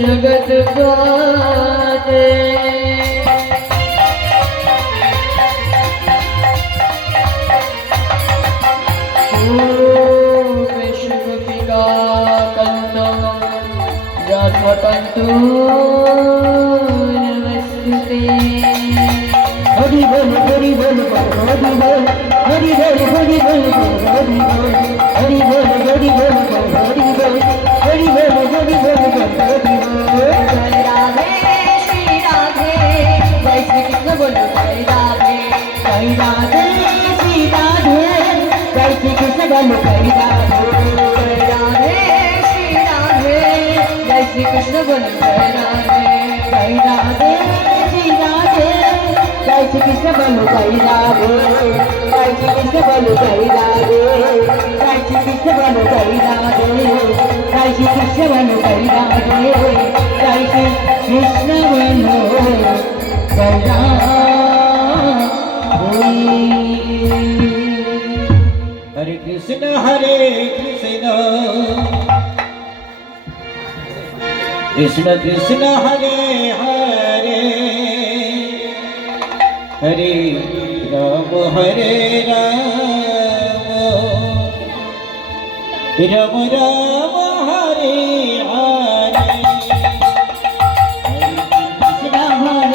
जगत पाते विश्वपिता कंत राधा कंतो नमस्ते हरि बोल हरि बोल हरि बोल हरि बोल हरि बोल हरि बोल हरि बोल हरि बोल हरि बोल हरि बोल हरि बोल हरि जय राधे श्री राधे जय श्री कृष्ण बोलो जय राधे श्री राधे जय श्री कृष्ण बोलो जय राधे श्री राधे जय श्री कृष्ण बोलो जय राधे श्री राधे जय श्री कृष्ण बोलो जय राधे जय श्री कृष्ण बोलो जय राधे जय श्री कृष्ण बोलो जय राधे जय श्री कृष्ण बोलो जय राधे जय श्री कृष्ण बोलो जय राधे हरे कृष्ण कृष्ण कृष्ण हरे हरे हरे राम राम राम हरे हरे कृष्ण हरे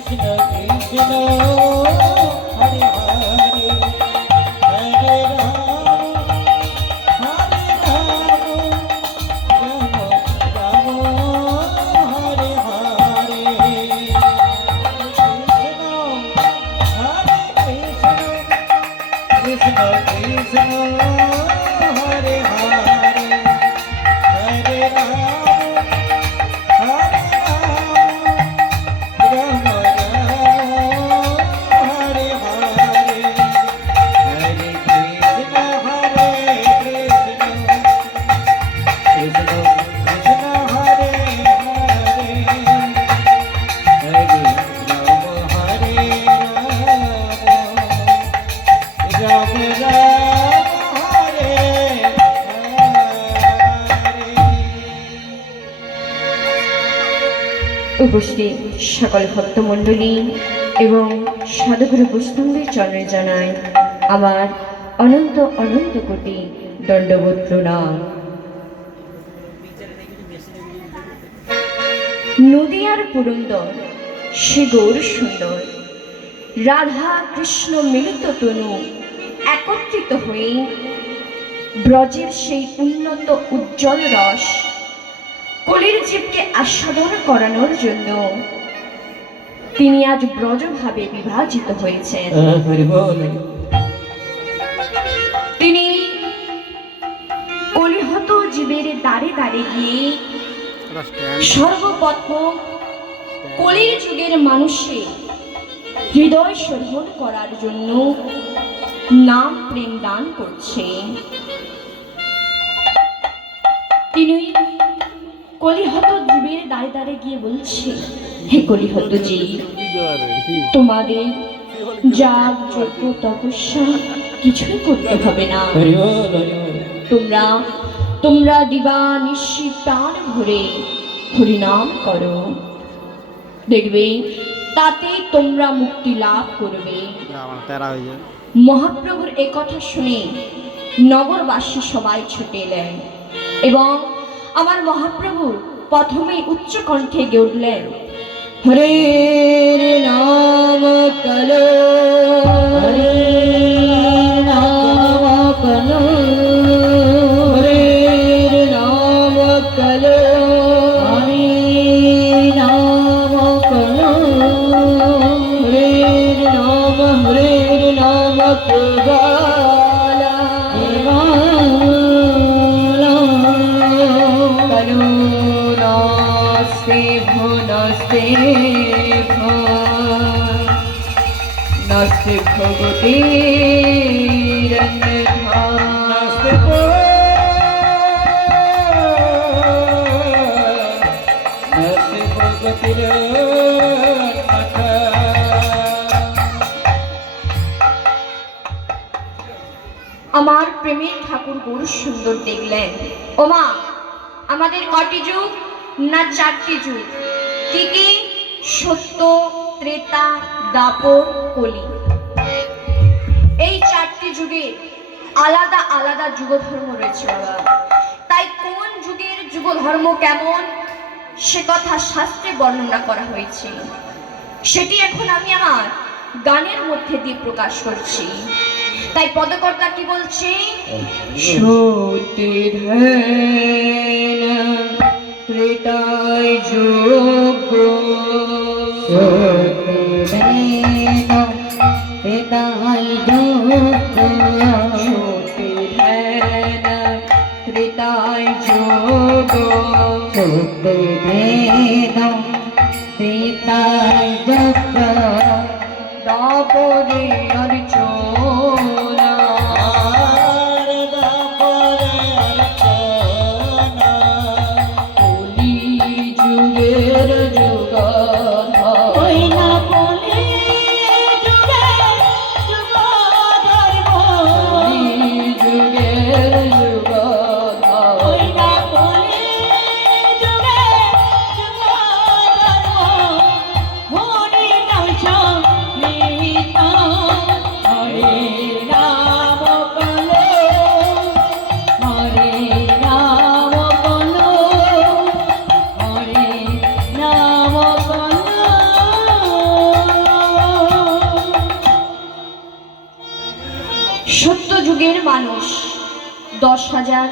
कृष्ण कृष्ण हरे हरे हरे राम राम राम हरे हरे উপস্থিত সকল ভক্তমণ্ডলী এবং সাধুগুরু বৈষ্ণবদের চরণে জানাই আমার অনন্ত অনন্ত কোটি দণ্ডবোধ প্রণাম। নদিয়ার পুরন্দর সে গৌর সুন্দর রাধা কৃষ্ণ মিলিত তনু একত্রিত হয়ে ব্রজের সেই উন্নত উজ্জ্বল রস কলির জীবকে আস্বাদন করানোর জন্য তিনি আজ ব্রজভাবে বিভাজিত হয়েছেন। তিনি কলিহত জীবের দ্বারে দ্বারে গিয়ে সর্বপ্রথম কলির যুগের মানুষের হৃদয় শোধন করার জন্য নাম প্রেম দান করছেন। তিনি কলিহত জীবের দ্বারে দ্বারে গিয়ে বলছে, হে কলিহত জীব, তোমাদের যাগ যজ্ঞ তপস্যা কিছুই করতে হবে না। তোমরা দিবা নিশি প্রাণ ভরে হরিনাম করো, দেখবে তাতে তোমরা মুক্তি লাভ করবে। মহাপ্রভুর এ কথা শুনে নগরবাসী সবাই ছুটে এলেন এবং আমার মহাপ্রভু প্রথমে উচ্চ কণ্ঠে গেয়ে উঠলেন, হরে নাম কলো হরে নাম কলো হরে নাম কলো হরে নাম কলো হরে নাম কেবালা কেবালা কলো নাস্তে নাস্তে নাস্তে ভগবতীর নাস্তে নাস্তে ভগবতীর কথা। আমার প্রেমের ঠাকুর গৌর সুন্দর দেখলেন, ওমা আমাদের কটি যুগ না চারটি যুগ? কি কি? সত্য, ত্রেতা, দাপর, কলি। এই চারটি যুগে আলাদা আলাদা যুগ ধর্ম রয়েছে বাবা। তাই কোন যুগের যুগ ধর্ম কেমন সে কথা শাস্ত্রে বর্ণনা করা হয়েছে, সেটি এখন আমি আমার গানের মধ্যে দিয়ে প্রকাশ করছি। তাই পদকর্তা কি বলছে? সত্যি ধ্যান ত্রেতায় যোগ সত্যি ধ্যান ত্রেতায় যোগ সত্যি ধ্যান ত্রেতায় যোগ সত্যি ধ্যান ত্রেতায় যোগ দাপরে অর্চনা কলি যুগের যুগধর না কলি যুগের যুগধর কলি যুগের যুগধর না কলি যুগের যুগধর হরি নাম সংগীত হরে নাম কলো হরে নাম কলো হরে নাম কলো। সত্য যুগের মানুষ 10,000,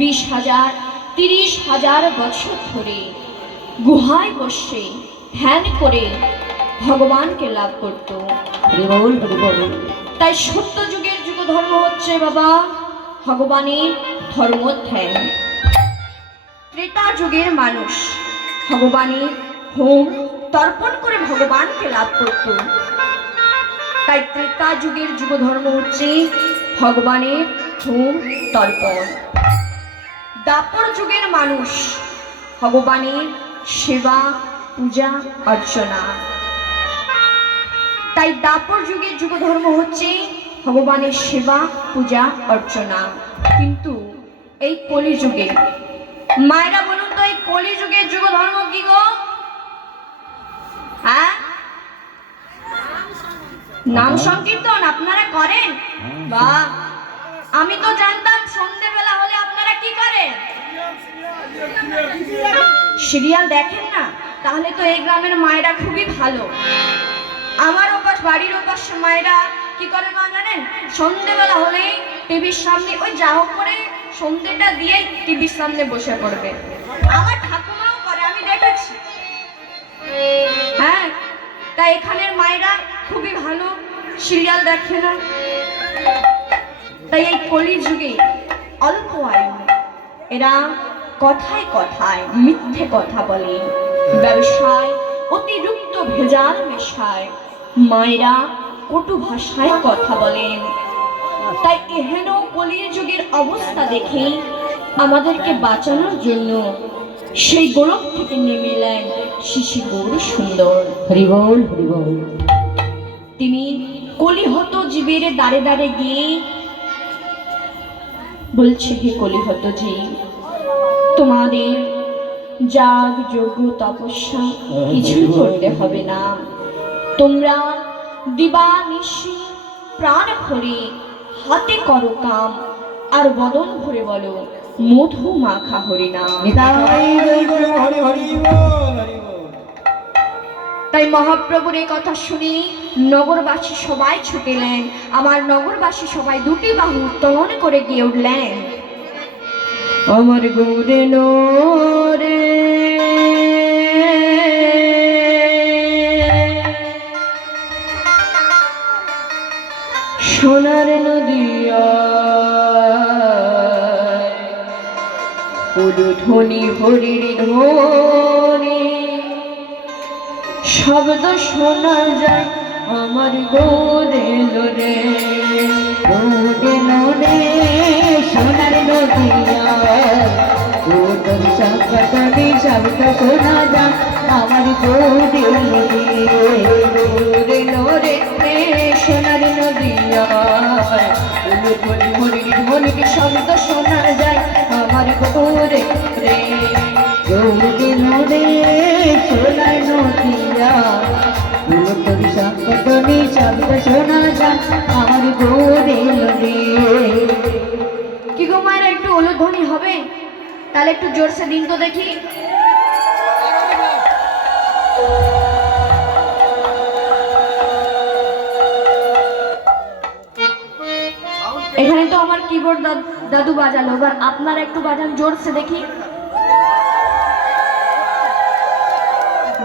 20,000, 30,000 বছর ধরে গুহায় বসে ধ্যান করে ভগবানকে লাভ করত। তাই সত্য যুগের যুগ ধর্ম হচ্ছে বাবা ভগবানের ধর্ম ধ্যান। ত্রেতা যুগের মানুষ ভগবানের হোম তর্পণ করে ভগবানকে লাভ করত। তাই ত্রেতা যুগের যুগ ধর্ম হচ্ছে ভগবানের হোম তর্পণ। দাপর যুগের মানুষ ভগবানের সেবা পূজা অর্চনা। তাই দাপর যুগের যুগ ধর্ম হচ্ছে ভগবানের সেবা পূজা অর্চনা। কিন্তু এই কলিযুগে মায়েরা বলুন তো, এই কলিযুগের যুগ ধর্ম কি গো? হ্যাঁ, নাম সংকীর্তন আপনারা করেন? বা আমি তো জানতাম সন্ধ্যেবেলা হলে আপনারা কি করেন, সিরিয়াল দেখেন না। তাহলে তো এই গ্রামের মায়েরা খুবই ভালো। আমার বাড়ির ওপাশে মায়েরা কি করে মা জানেন? সন্ধ্যেবেলা হলেই টিভির সামনে ওই যা হোক করে সন্ধ্যেটা দিয়ে টিভির সামনে বসে পড়বে। আমার ঠাকুমাও করে, আমি দেখেছি। হ্যাঁ, তাই এখানের মায়েরা খুবই ভালো, সিরিয়াল দেখে না। তাই এই কলি যুগে অল্প আয়ু এরা কথায় কথায় মিথ্যে কথা বলে, ব্যবসায় অতিরিক্ত ভেজাল মেশায়, মায়েরা কটু ভাষায় কথা বলেন। তাই এহেন কলির যুগের অবস্থা দেখে আমাদেরকে বাঁচানোর জন্য সেই গোলক থেকে নেমে এলেন শিশি গৌর সুন্দর। হরি বল হরি বল। তিনি কলিহত জীবের দ্বারে দ্বারে গিয়ে বলছে, হে কলিহত জীব, তোমাদের যাগ যজ্ঞ তপস্যা কিছুই করতে হবে না। তোমরা দিবানিশি প্রাণ ভরে হাতে করো কাম আর বদন ভরে বলো, মধু মাখা হরিনাম। নিতাই হরি বল, হরি হরি বল, হরি বল। তাই মহাপ্রভুর এই কথা শুনে নগরবাসী সবাই ছুটিলেন। আমার নগরবাসী সবাই দুটি বাহু উত্তোলন করে গিয়ে উঠলেন, আমার গৌরে রে সোনার নদিয়া ধ্বনি হরির ধ্বনি শব্দ শোনা যায় আমার গৌরে রে গৌরে রে সোনার নদিয়া তোর সংকটনি শব্দ শোনা যায় আমার গৌরে গৌরে রে সোনার নদিয়া ধ্বনি হরির ধ্বনি শব্দ শোনা যায় আমার গৌরে রে গৌরে রে সোনার নদিয়া তোর সংকটনি শব্দ শোনা যায় আমার গৌরে রে। কি গো মায়েরা, একটু উলুধ্বনি হবে? তাহলে একটু জোরসে দিন তো দেখি। এখানে তো আমার কিবোর্ড দাদু বাজালো, এবার আপনারা একটু বাজান জোরসে দেখি।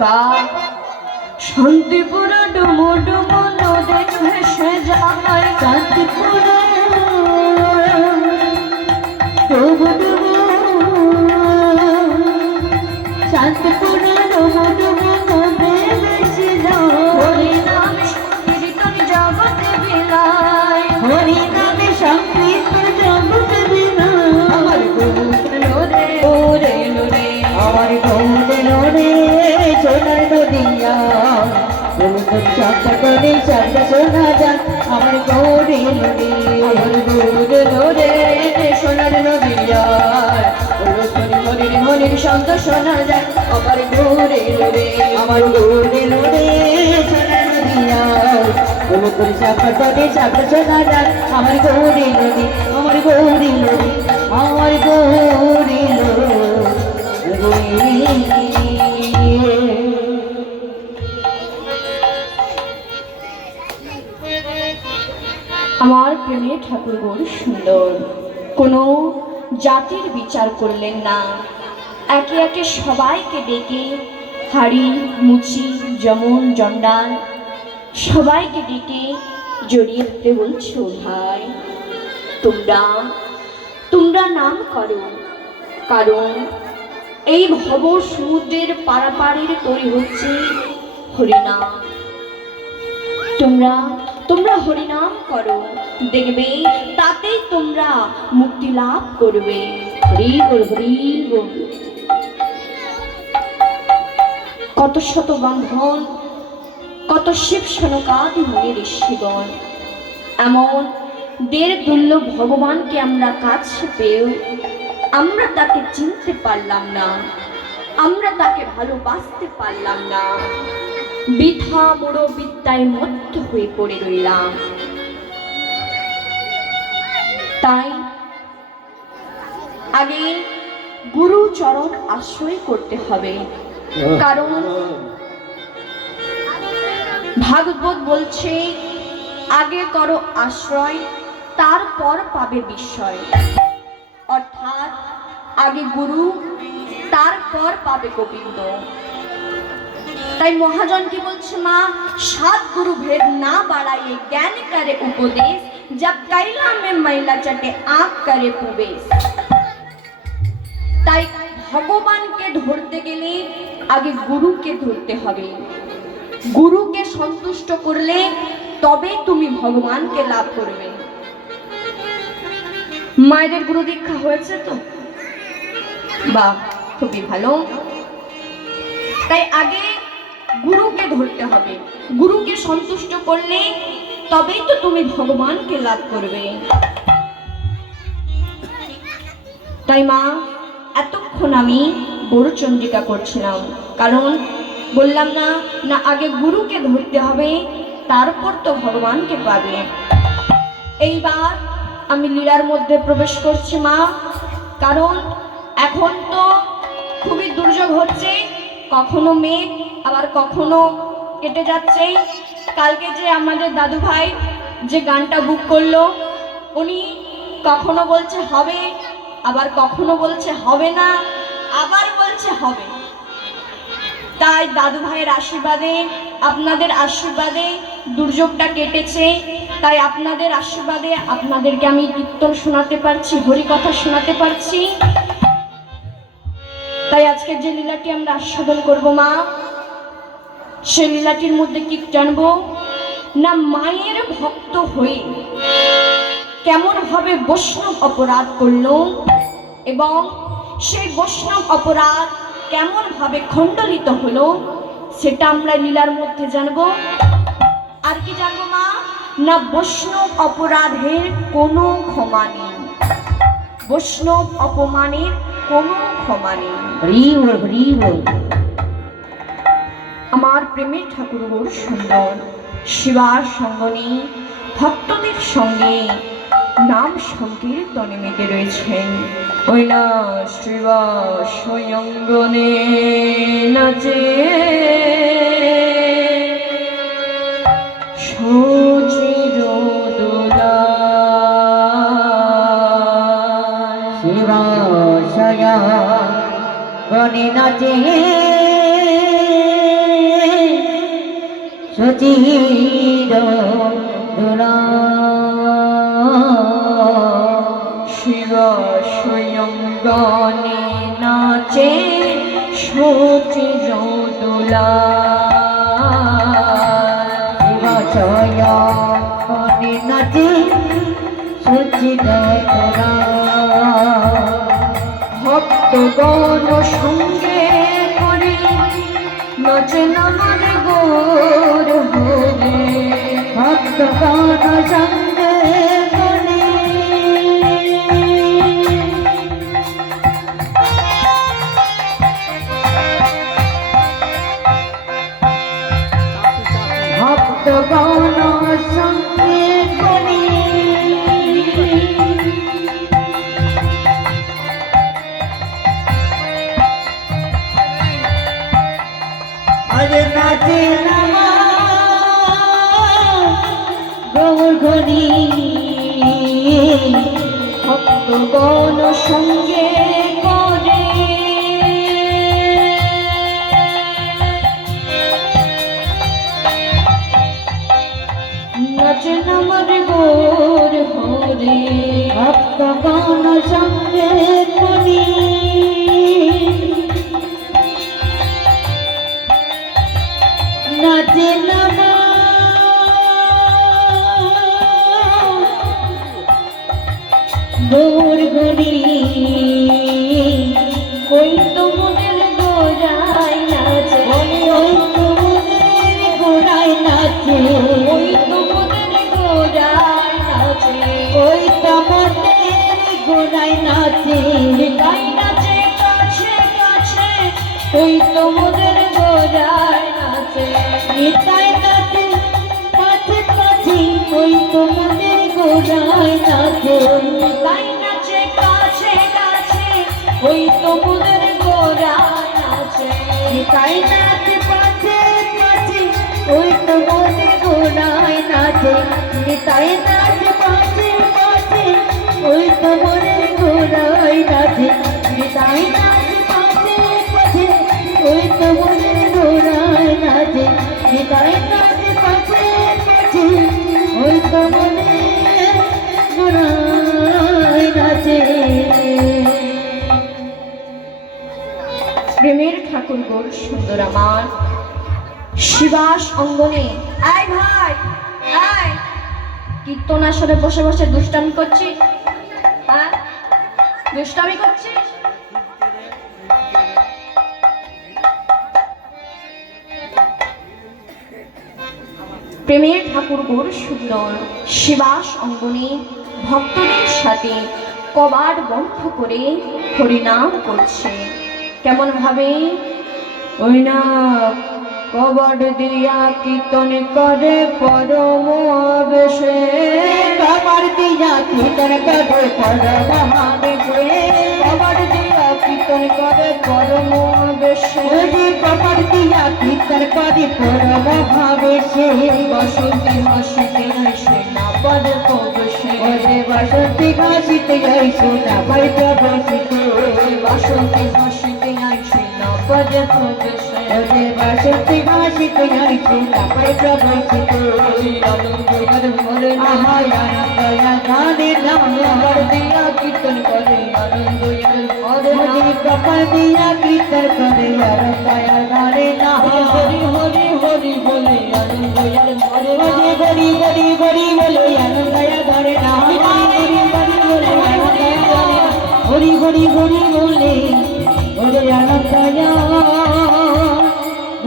বা শান্তিপুরা ডুমো ডুমো নদে ভেসে যায়, শান্তিপুরা ডুবো ডুবো শান্তিপুরা ডুবো ডুবো নদে ভেসে যায় হরিনাম কীর্তন জগতে বিলায়, হরিনামে সংকীর্ত জগৎ বিনায় আমার গৌরে রে আমার গৌরে রে সোনার নদিয়া সকলে শব্দ শোনা যায় আমার গৌরে রে আমার গৌরে রে সোনার নদিয়া হরির শব্দ শোনা যায় আমার গৌরে রে আমার গৌরে রে সোনার নদিয়া সকলে শব্দ শোনা যায় আমার গৌরে রে আমার গৌরে রে আমার গৌরে আমার প্রেমের ঠাকুর গৌর সুন্দর কোনো জাতির বিচার করলেন না, একে একে সবাইকে ডেকে হাড়ি মুচি যেমন জন্ডাল সবাইকে ডেকে জড়িয়ে ধরে বলছো, ভাই তোমরা নাম করো, কারণ এই ভব সমুদ্রের পারাপারের তৈরি হচ্ছে হরিনাম। তোমরা হরিনাম করো, দেখবে তাতেই তোমরা মুক্তি লাভ করবে। হরি বল, হরি বল। কত শত বান্ধন, কত শিব সনকাদি মুনি ঋষিগণ, এমন দেড় দুর্লভ ভগবানকে আমরা কাছে পেয়েও আমরা তাকে চিনতে পারলাম না, আমরা তাকে ভালোবাসতে পারলাম না, বৃথা মোড় বিদ্যায় মত্ত হয়ে পড়ে রইলাম। তাই আগে গুরু চরণ আশ্রয় করতে হবে, কারণ ভাগবত বলছে আগে করো আশ্রয় তারপর পাবে বিস্ময়, অর্থাৎ আগে গুরু তারপর পাবে গোবিন্দ। তাই মহাজন কি বলছে, মা সাত গুরু ভেদ না বাড়াইয়ে জ্ঞান করে উপদেশ, जब कैला में मैला चटे आँख करे प्रवेश। তাই ভগবানকে ধরতে গেলে আগে গুরুকে ধরতে হবে, গুরুকে সন্তুষ্ট করলে তবে তুমি ভগবানকে লাভ করবে। মায়েদের গুরু দীক্ষা হয়েছে তো, বাহ, খুবই ভালো। তাই আগে গুরুকে ধরতে হবে, গুরুকে সন্তুষ্ট করলে তবেই তো তুমি ভগবানকে লাভ করবে। তাই মা এতক্ষণ আমি গৌরচন্দ্রিকা করছিলাম, কারণ বললাম না না আগে গুরুকে ধরতে হবে তারপর তো ভগবানকে পাবে। এইবার আমি লীলার মধ্যে প্রবেশ করছি। মা কারণ এখন তো খুবই দুর্যোগ হচ্ছে, কখনো মেঘ আবার কখনো কেটে যাচ্ছে। কালকে যে আমাদের দাদু ভাই যে গানটা বুক করলো, উনি কখনো বলছে হবে, আবার কখনো বলছে হবে না, আবার বলছে হবে। তাই দাদু ভাইয়ের আশীর্বাদে, আপনাদের আশীর্বাদে দুর্যোগটা কেটেছে। তাই আপনাদের আশীর্বাদে আপনাদেরকে আমি কীর্তন শোনাতে পারছি, হরিকথা শোনাতে পারছি। তাই আজকের যে লীলাটি আমরা আস্বাদন করব মা, সেই লীলাটির মধ্যে কি জানবো না, মায়ের ভক্ত হয়ে কেমন ভাবে বৈষ্ণব অপরাধ করলো এবং সেই বৈষ্ণব অপরাধ কেমন ভাবে খণ্ডলিত হলো, সেটা আমরা লীলার মধ্যে জানবো। আর কি জানবো মা না, বৈষ্ণব অপরাধের কোনো ক্ষমা নেই, বৈষ্ণব অপমানের কোনো ক্ষমা নেই। হরি বল, হরি বল। আমার প্রেমের ঠাকুর গৌর সুন্দর শিবার সঙ্গনে ভক্তদের সঙ্গে নাম সংকীর্তনে মেতে রয়েছেন। ওই না শিবা সয়ঙ্গনে নাচে সচির দোলা, শিবা সয়ঙ্গনে নাচে সচির দোলা, শিব সয়ঙ্গনে নাচে সচির দোলা, শিবা সয়ঙ্গনে নাচে সচির দোলা। ভক্তগণ সঙ্গে করে নাচেন আমার গৌর হরে, ভক্তগণ সঙ্গে করে ভক্তগণ সঙ্গে করে আরে নাচে নামা গৌর ঘড়ি, ভক্তগণ সঙ্গে করে নাচেন আমার গৌর হরে, ভক্তগণ সঙ্গে করি নাচে নামা গৌর ঘড়ি, ওই তোমাদের গোড়ায় নাচে, ওই তোমাদের গোড়ায় নাচে, ওই তোমাদের গোড়ায় নাচে, ওই তোমাদের গোড়ায় নাচে, তাই নাচে কাছে কাছে, ওই তোমাদের গোড়ায় নাচে, নিতাই নাচে কাছে কাছে, ওই তোমাদের গোড়ায় নাচে, তাই নাচে কাছে কাছে, ওই তোমাদের গোড়ায় নাচে, নিতাই নাচে কাছে কাছে, ওই তোমাদের গোড়ায় নাচে, নিতাই নাচে কাছে কাছে, ওই তোমাদের গোড়ায় নাচে, নিতাই নাচে কাছে কাছে, ওই তোমাদের গোড়ায় নাচে, নিতাই নাচে কাছে কাছে, ওই তোমাদের গোড়ায় নাচে। প্রেমের ঠাকুর গৌর সুন্দর আমার শিবাস অঙ্গনে, আয় ভাই আয়, কীর্তন আসরে বসে বসে দুষ্টামি করছিস, হ্যাঁ দুষ্টামি করছিস? প্রেমের ঠাকুর গৌর সুন্দর শিবাস অঙ্গনে ভক্তদের সাথে কবাট বন্ধ করে হরিনাম করছে। কেমন ভাবে? ওই না কবাট দিয়া কীর্তন করে পরম আবেশে, কবর দিয়া কীর্তন করে পরম আবেশে, কীর্তন করে পরম বেশে ওরে কপাল দিয়া কীর্তন করে পরম ভাবেশে বসন্তে হাসিতে আসে না পদ প্রবেশে ওরে বসন্তে হাসিতে আইসে না পাইতে বসিতে বসন্তে হাসিতে আসে না পদ প্রবেশে ওরে বসন্তে হাসিতে আইসে না পাইতে বসিতে আনন্দ আর ভরে আহা আনন্দয়া গানে নাম আমার দিয়া কীর্তন করে আনন্দ আর ভরে ওরে কপাল দিয়া কীর্তন করে আনন্দয়া গানে নাম হরি হরি হরি বলে আনন্দ আর ভরে ওরে গরি গরি গরি বলে আনন্দয়া গানে নাম হরি হরি হরি বলে ওরে আনন্দয়া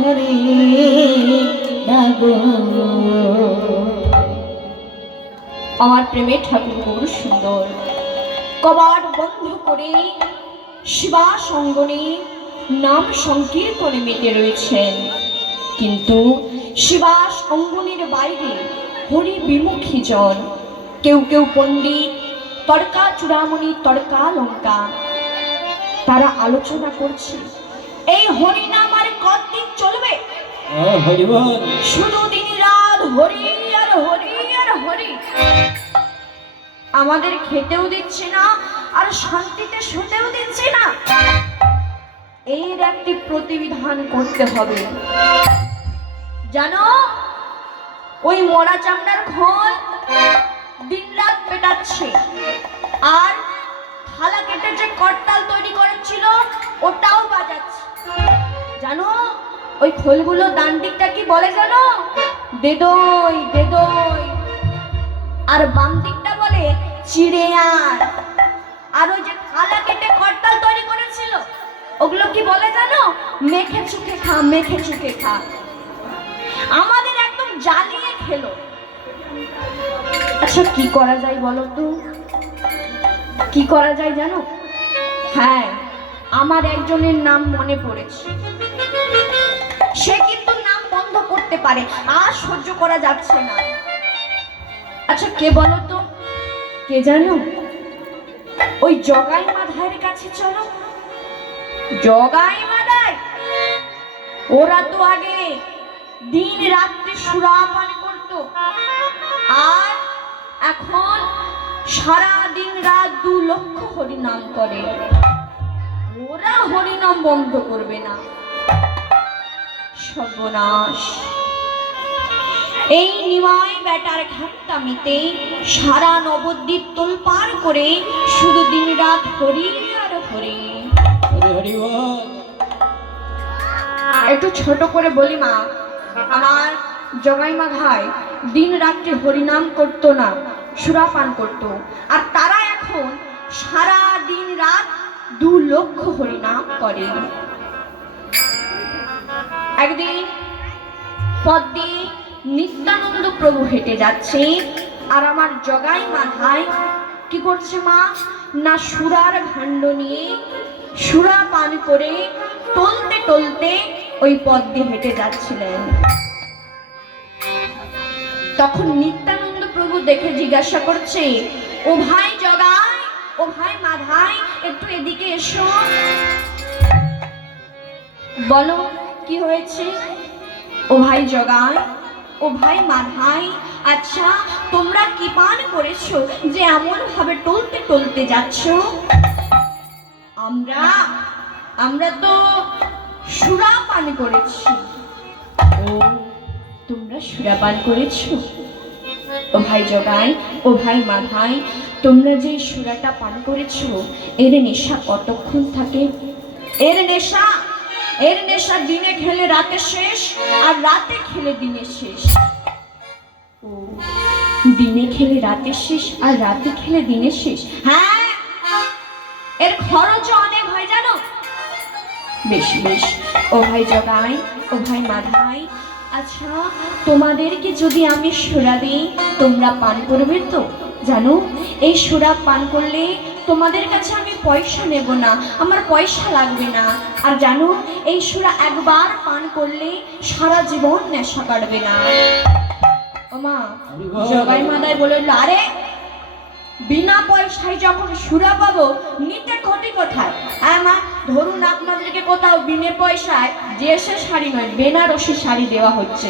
হরি নাগো আমার প্রেমের ঠাকুর গৌর সুন্দর কবাট বন্ধ করে শিবা সঙ্গনে নাম সংকীর্তনে মেতে রয়েছেন, কিন্তু শিবা সঙ্গনের বাইরে হরি বিমুখী জন, কেউ কেউ পণ্ডিত, তর্কা চূড়ামণি, তর্কা লঙ্কা, তারা আলোচনা করছে এই হরি নাম আর কতদিন চলবে? হরি বল। শুধু দিন রাত হরি আর হরি আর হরি, আমাদের খেতেও দিচ্ছে না আর শান্তিতে শুতেও দিচ্ছে না। এর একটি প্রতিবিধান করতে হবে। জানো, ওই মরা চামড়ার খোল দিন রাত পেটাচ্ছে, আর থালা কেটে যে করতাল তৈরি করেছিল ওটাও বাজাচ্ছে। জানো ওই খোলগুলো ডান দিকটা কি বলে জানো? দেদই দেদই। আর বাম দিকটা বলে চিড়ে আর। আর ওই যে থালা কেটে করতাল তৈরি করেছিল ওগুলো কি বলে জানো? মেখে চুখে খা, মেখে চুখে খা। আমাদের একদম জ্বালিয়ে খেলো। আচ্ছা কি করা যায় বলো তো? কি করা যায় জানো? হ্যাঁ, আমার একজনের নাম মনে পড়েছে। সে কিন্তু নাম বন্ধ করতে পারে, আর সহ্য করা যাচ্ছে না। আচ্ছা কে বলো তো? কে জানো? ওই জগাই মাধাইয়ের কাছে চলো। জগাই মাধাই, ওরা তো আগে দিন রাত্রি সুরাপান করত, আর এখন সারা দিন রাত 2 লক্ষ হরিনাম করে। ওরা হরিনাম বন্ধ করবে না। সর্বনাশ! এই নিমাই বেটার ঘাটতামিতে সারা নবদ্বীপ তোলপাড় করে শুধু দিন রাত হরি আর হরি। হরি বল। একটু ছোট করে বলি মা, আমার জগাইমা ভাই দিন রাত্রি হরিনাম করতো না, সুরাপান করতো, আর তারা এখন সারা দিন রাত 2 লক্ষ হরিনাম করে। একদিন পথ দিয়ে নিত্যানন্দ প্রভু হেঁটে যাচ্ছে, আর আমার জগাই মাথায় কি করছে মা? না সুরার ভাণ্ড নিয়ে সুরা পান করে টলতে টলতে ওই পথ দিয়ে হেঁটে যাচ্ছিলেন। তখন নিত্যানন্দ প্রভু দেখে জিজ্ঞাসা করছে, ও ভাই জগাই, ও ভাই মাধাই, একটু এদিকে এসো। বলো কি হয়েছে? ও ভাই জগাই, ও ভাই মাধাই, আচ্ছা তোমরা কি পান করেছো যে এমন ভাবে টলতে টলতে যাচ্ছ? আমরা তো সুরা পান করেছি। ও, তোমরা সুরা পান করেছো? ও ভাই জগাই, ও ভাই মাধাই, তোমরা যে সুরাটা পান করেছো এর নেশা কতক্ষণ থাকে? এর নেশা দিনে খেলে রাতে শেষ, আর রাতে খেলে দিনে শেষ। ও, দিনে খেলে রাতে শেষ, আর রাতে খেলে দিনে শেষ। হ্যাঁ, এর খরচও অনেক হয় জানো। বেশ বেশ, ও ভাই জগাই, ও ভাই মাধাই, আচ্ছা তোমাদেরকে যদি আমি সুরা দিই তোমরা পান করবে তো? জানো, এই সুরা পান করলে তোমাদের কাছে আমি পয়সা নেব না, আমার পয়সা লাগবে না। আর জানো, এই সুরা একবার পান করলে সারা জীবন নেশা কাটবে না। ও মা, জগাই মাদাই বলল, আরে বিনা পয়সায় যখন সুরা পাবো নিতে ক্ষতি কোথায়? হ্যাঁ মা, ধরুন আপনাদেরকে কোথাও বিনে পয়সায় যে সে শাড়ি নয় বেনারসি শাড়ি দেওয়া হচ্ছে,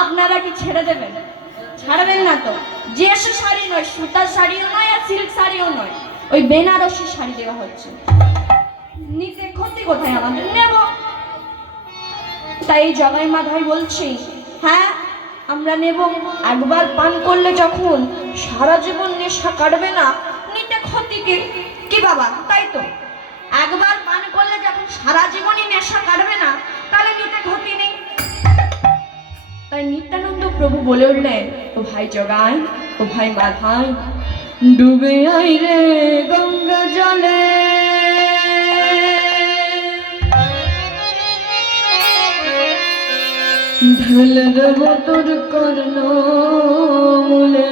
আপনারা কি ছেড়ে দেবেন? ছাড়বেন না তো। যে সে শাড়ি নয়, সুতার শাড়িও নয় আর সিল্ক শাড়িও নয়, ওই বেনারসি শাড়ি দেওয়া হচ্ছে, নিতে ক্ষতি কোথায়? আমাদের নেব। তাই এই জগাই মাধাই বলছি, হ্যাঁ আমরা নেব। একবার পান করলে যখন সারা জীবন নেশা কাটবে না, নিতে ক্ষতি কি বাবা? তাই তো, একবার পান করলে যখন সারা জীবনই নেশা কাটবে না, তাহলে নিতে ক্ষতি নেই। তাই নিত্যানন্দ প্রভু বলে উঠলেন, ও ভাই জগাই, ও ভাই মাধাই, ডুবে আই রে গঙ্গা জলে, ঢেলে দেব তোর কর্ণ মূলে।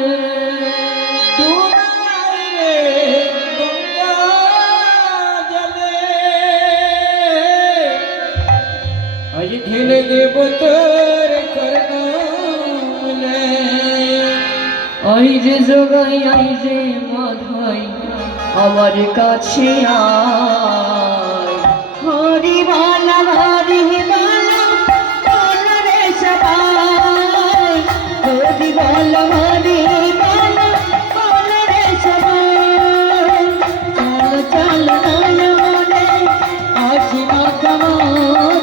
আজ ঢেলে দেব তোর কর্ণমূলে। আই রে জগাই, আই রে মাধাই, আমার কাছে আয়। হরি বালা হরি বালা বল রে সবাই, হরি বালা হরি বালা বল রে সবাই। চল চল নয়নে হাসি মাখামো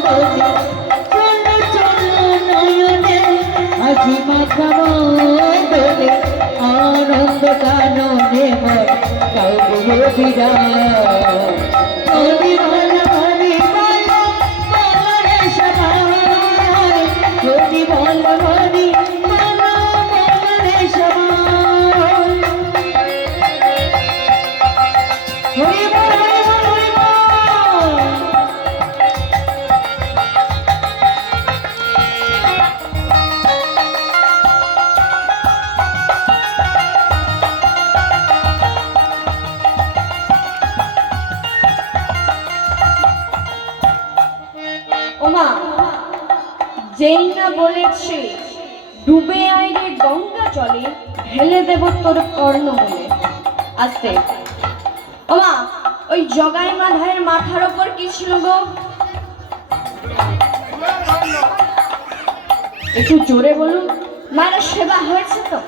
দোলে, চল চল নয়নে হাসি মাখামো দোলে। আনন্দ কাননে মন কাউকে বিরায়। হরি বল হরি বল বল রে সবাই, হরি বল হরি বল বল রে সবাই। হরি বল হরি বল হরি বল। ওমা, যেই না বলেছে ডুবে আই রে গঙ্গা জলে, ঢেলে দেব তোর কর্ণমূলে। আস্তে। ওমা, ওই জগাই মাধাইয়ের মাথার ওপর কি ছিল গো? একটু জোরে বলুন। মায়ের সেবা হয়েছে তো?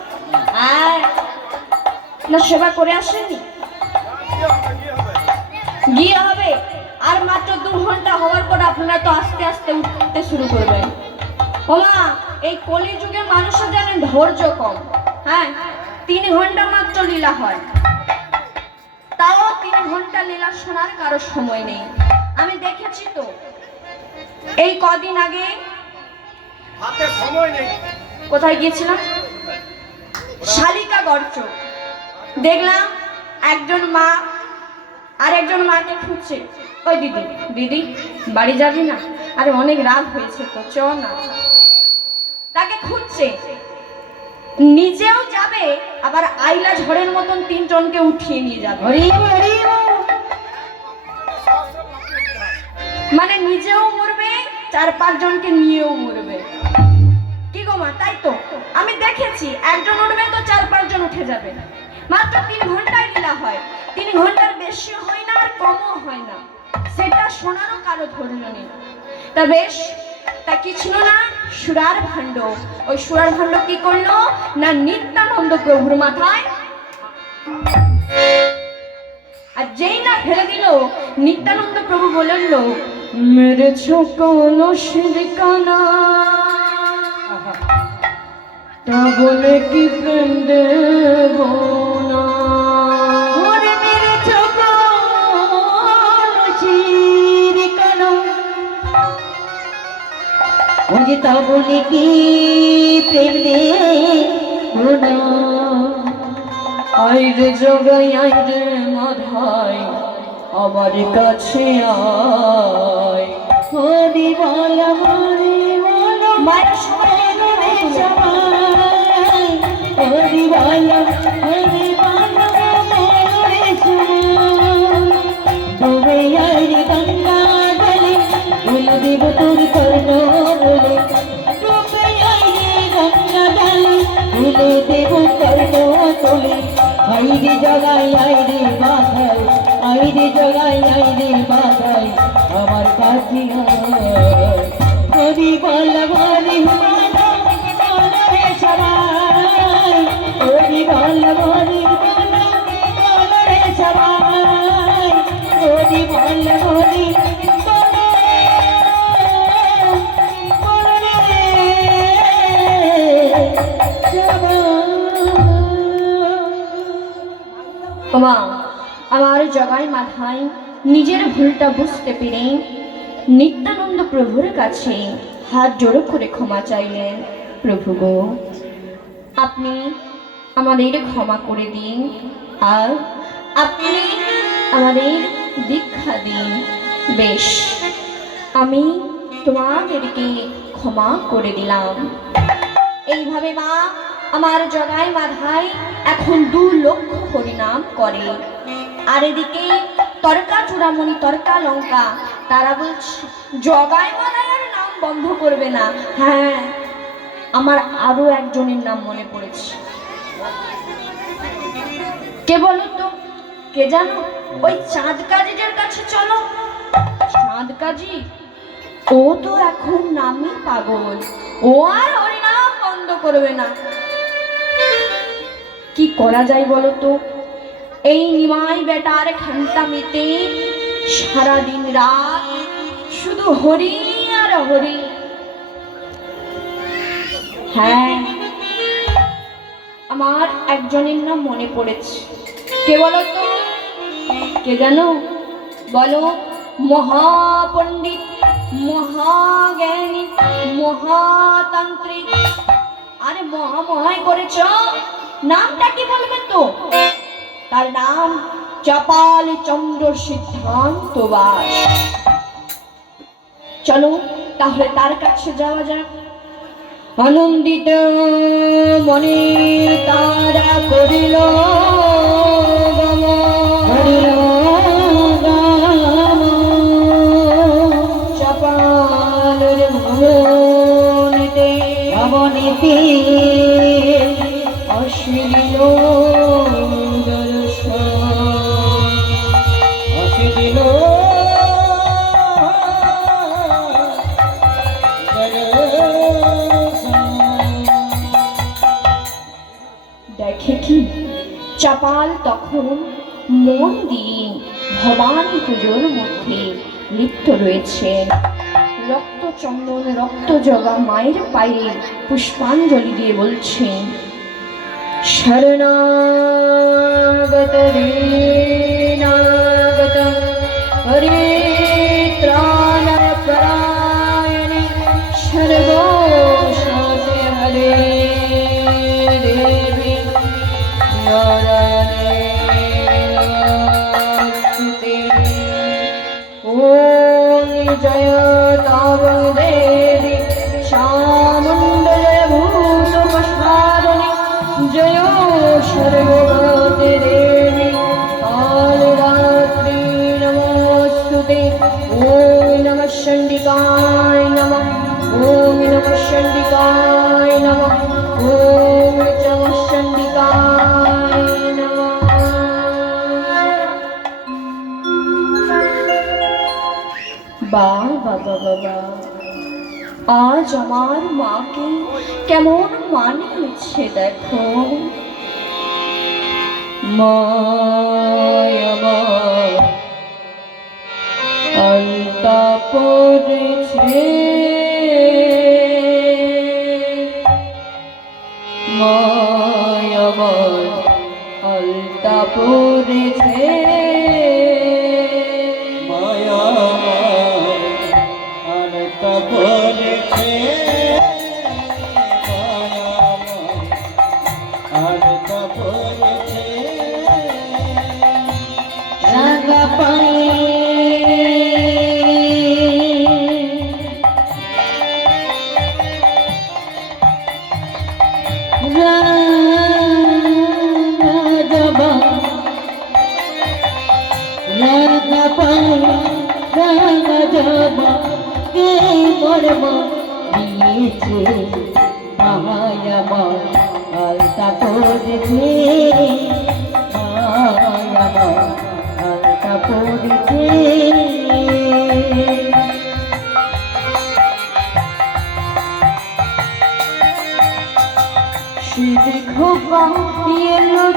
আর না, সেবা করে আসেনি? গিয়ে হবে। আর মাত্র 2 ঘন্টা হওয়ার পর আপনারা তো আস্তে আস্তে উঠতে শুরু করবেন। ওমা, এই কলিযুগে মানুষের জানেন ধৈর্য কম। হ্যাঁ, 3 ঘন্টা মাত্র লীলা হয়, তাও 3 ঘন্টা লীলা শোনার কারো সময় নেই। আমি দেখেছি তো, এই কদিন আগে হাতে সময় নেই। কোথায় গিয়েছিলাম? শালিকা গর্চ। দেখলাম একজন মা আর একজন মাকে খুঁজছে। ওই দিদি, দিদি বাড়ি যাবি না? আরে অনেক রাত হয়েছে তো, চ না। তাকে খুঁজছে, নিজেও যাবে আবার আইলা ঝড়ের মতন 3 জনকে উঠিয়ে নিয়ে যাবে। মানে নিজেও মরবে, 4-5 জনকে নিয়েও মরবে। কি গো মা? তাই তো আমি দেখেছি, একজন উঠবে তো 4-5 জন উঠে যাবে। মাত্র 3 ঘন্টায় লীলা হয়, 3 ঘন্টার বেশি হয় না আর কমও হয় না। সেটা শোনারও কারো ধৈর্য নেই। তা বেশ, তা কি ছিল না সুরার ভাণ্ড। ওই সুরার ভাণ্ড কি করলো না নিত্যানন্দ প্রভুর মাথায়, আর যেই না ফেলে দিল, নিত্যানন্দ প্রভু বলল, মেরেছ কলসির কানা, তা বলে কি প্রেম দেব না। ওরে মেরেছ কলসির কানা, ওরে তা বলে কি প্রেম দেব না। আই রে জগাই, আই রে মাধাই, আমার কাছে আয়। হরি বল হরি বল মায়ের সবাই, হরি বল হরি বল রে ডুবে আই রে গঙ্গা জলে, ঢেলে দেব তোর কর্ণমূলে। ডুবে আই রে গঙ্গা জলে, ঢেলে দেব কর্ণমূলে। আই রে জগাই নাই রে বাধাই আমার কাছে হরি বল হরি বল রে সবাই হরি বল হরি বল রে সবাই হরি বল হরি ওমা আমার জগাই মাথায় নিজের ভুলটা বুঝতে পেরে নিত্যানন্দ প্রভুর কাছে হাত জোড়ো করে ক্ষমা চাইলেন। প্রভু গো, আপনি আমাদের ক্ষমা করে দিন আর আপনি আমাদের দীক্ষা দিন। বেশ, আমি তোমাদেরকে ক্ষমা করে দিলাম। এইভাবে মা আমার জগাই মাধাই এখন 2 লক্ষ হরিনাম করে। আর এদিকে তর্কা চূড়ামণি তর্কা লঙ্কা তারা বলছে জগাই মাধাইয়ের নাম বন্ধ করবে না। হ্যাঁ, আমার আরো একজনের নাম মনে পড়েছে। কে বলো তো? কে জানো? ওই চাঁদ কাজীর কাছে চলো। চাঁদ কাজী ও তো এখন নামই পাগল, ও আর হরিনাম বন্ধ করবে না। কি করা যায় বলো তো? এই নিমাই বেটার খান্তামিতে সারাদিন রাত শুধু হরি আর হরি। হ্যাঁ, আমার একজনের নাম মনে পড়েছে। কে বলো তো? কে জানো? বলো। মহাপণ্ডিত, মহাজ্ঞানী, মহাতান্ত্রিক। আরে মহামহাই করেছ, নামটা কি বলবে তো? তার নাম চাপাল চন্দ্র সিদ্ধান্ত বাস। চলো তাহলে তার কাছে যাওয়া যাক। আনন্দিত মনে তারা করিল চাপালের ভবনীতে ভবনীতে অশ্লীল দেখে কি চাপাল তখন মন দিয়ে ভবানী পুজোর মধ্যে লিপ্ত রয়েছেন। রক্ত চন্দন রক্ত জগা মায়ের পায়ে পুষ্পাঞ্জলি দিয়ে বলছেন শরণাগত ঋণাগত হরিত্রাণায় পরায়ণে সর্বশান্তি হরে দেবী নারায়ণে নমস্তুতে। ওম জয় তব দেবী চামুণ্ডজয় ভূত প্রসাদনে জয় সর্বগতে দেবী কালরাত্রি নমস্তুতে। ওম নমঃ চণ্ডিকায় নমঃ। ওম নমঃ চণ্ডিকায় নমঃ। ওম নমঃ চণ্ডিকায় নমঃ। বাবা বাবা, আজ আমার মাকে কেমন মানিয়েছে দেখো। মায়ামা আলতা পড়েছে, মায়ামা আলতা পড়েছে, রাঙা পায়ে রাজবা রাঙা পায়ে রাজবা কে মরবা দিয়েছে মায়ামা আলতা পড়েছে, মায়ামা আলতা আলতা পড়েছে সে দেখো এলো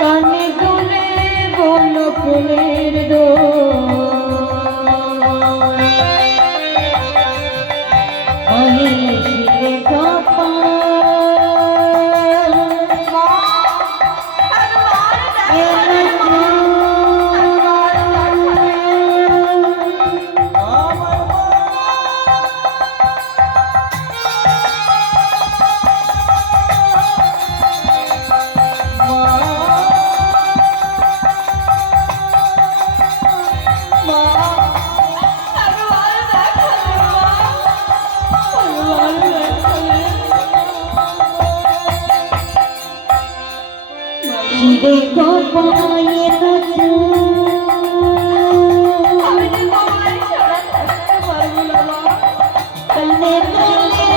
কানে দোলে বল ফুলের দোলে কপা দেখো পায়ে আমি যে তোমার ছাড়া থাকতে পারবো না মা। কানে দোলে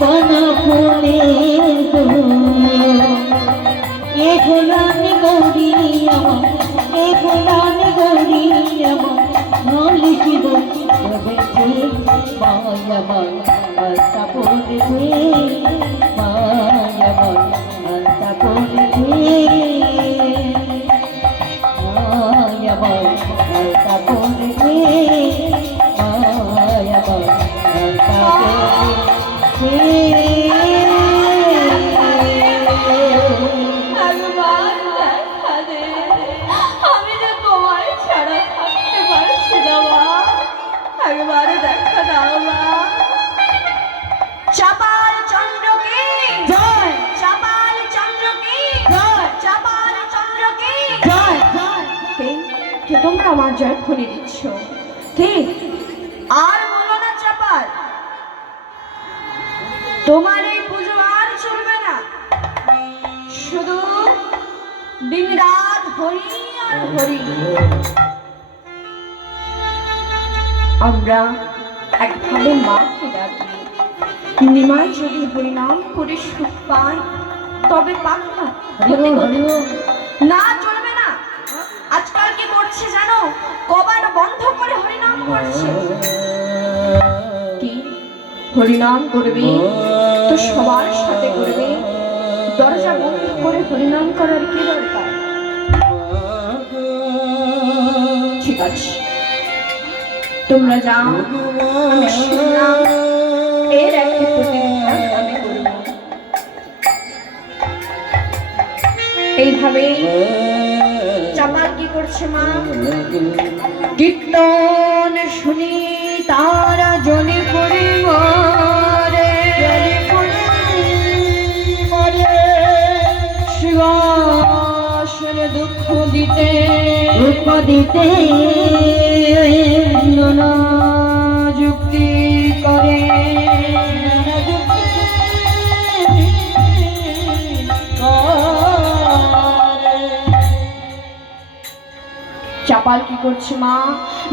বনা ফুলের দোলে ফুলানি গৌরী আমার ফুলানি গৌরী আমার নলিখিব করেছে মায়াবার আলতা পড়েছে মায়াবার আলতা পড়েছে মায়াবার আলতা পড়েছে মায়াবার আলতা পড়েছে একবার দেখা দে, আমি যে তোমার ছাড়া থাকতে পারছি না মা। একবার দেখা দাও মা। চাপাল চন্দ্র কি জয় চাপাল চন্দ্র কি জয় চাপাল চন্দ্র কি জয় জয় কে কে তোমরা আমার জয় ফোনে দিচ্ছ? কে? আর বলো না চাপাল, তোমার এই পুজো আর চলবে না। শুধু দিন রাত হরি আর হরি। আমরা একভাবে মাকে ডাকি, নিমাই যদি হরিনাম করে সুখ পায় তবে পাক না। না চলবে না। আজকাল কি করছে জানো? কবাট বন্ধ করে হরিনাম করছে। কি হরিনাম করবে তো সবার সাথে করবে, দরজা বন্ধ করে হরিনাম করার কি দরকার? ঠিক আছে, তোমরা যাও, আমি শুনলাম এর একটি প্রতিবিধান আমি করব। এইভাবে চাপাল কি করছে মা? কীর্তন শুনি তারা জলে পড়ে মরে, শিবাসনে দুঃখ দিতে নানা যুক্তি করে, চাপাল কি করছে মা?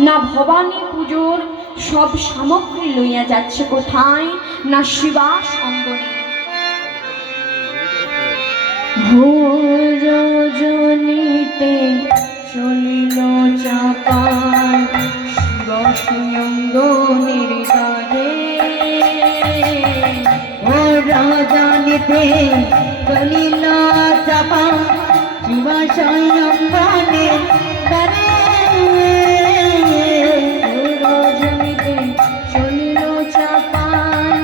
না ভবানী পুজোর সব সামগ্রী লইয়া যাচ্ছে কোথায়? না শিবা সঙ্গনী। ভোর রজনীতে চলিল চাপাল শিব সঙ্গনীর কাজে, ভোর রজনীতে চলিল চাপাল শিব সঙ্গনীর কাজে, রজনীতে চলিল চাপাল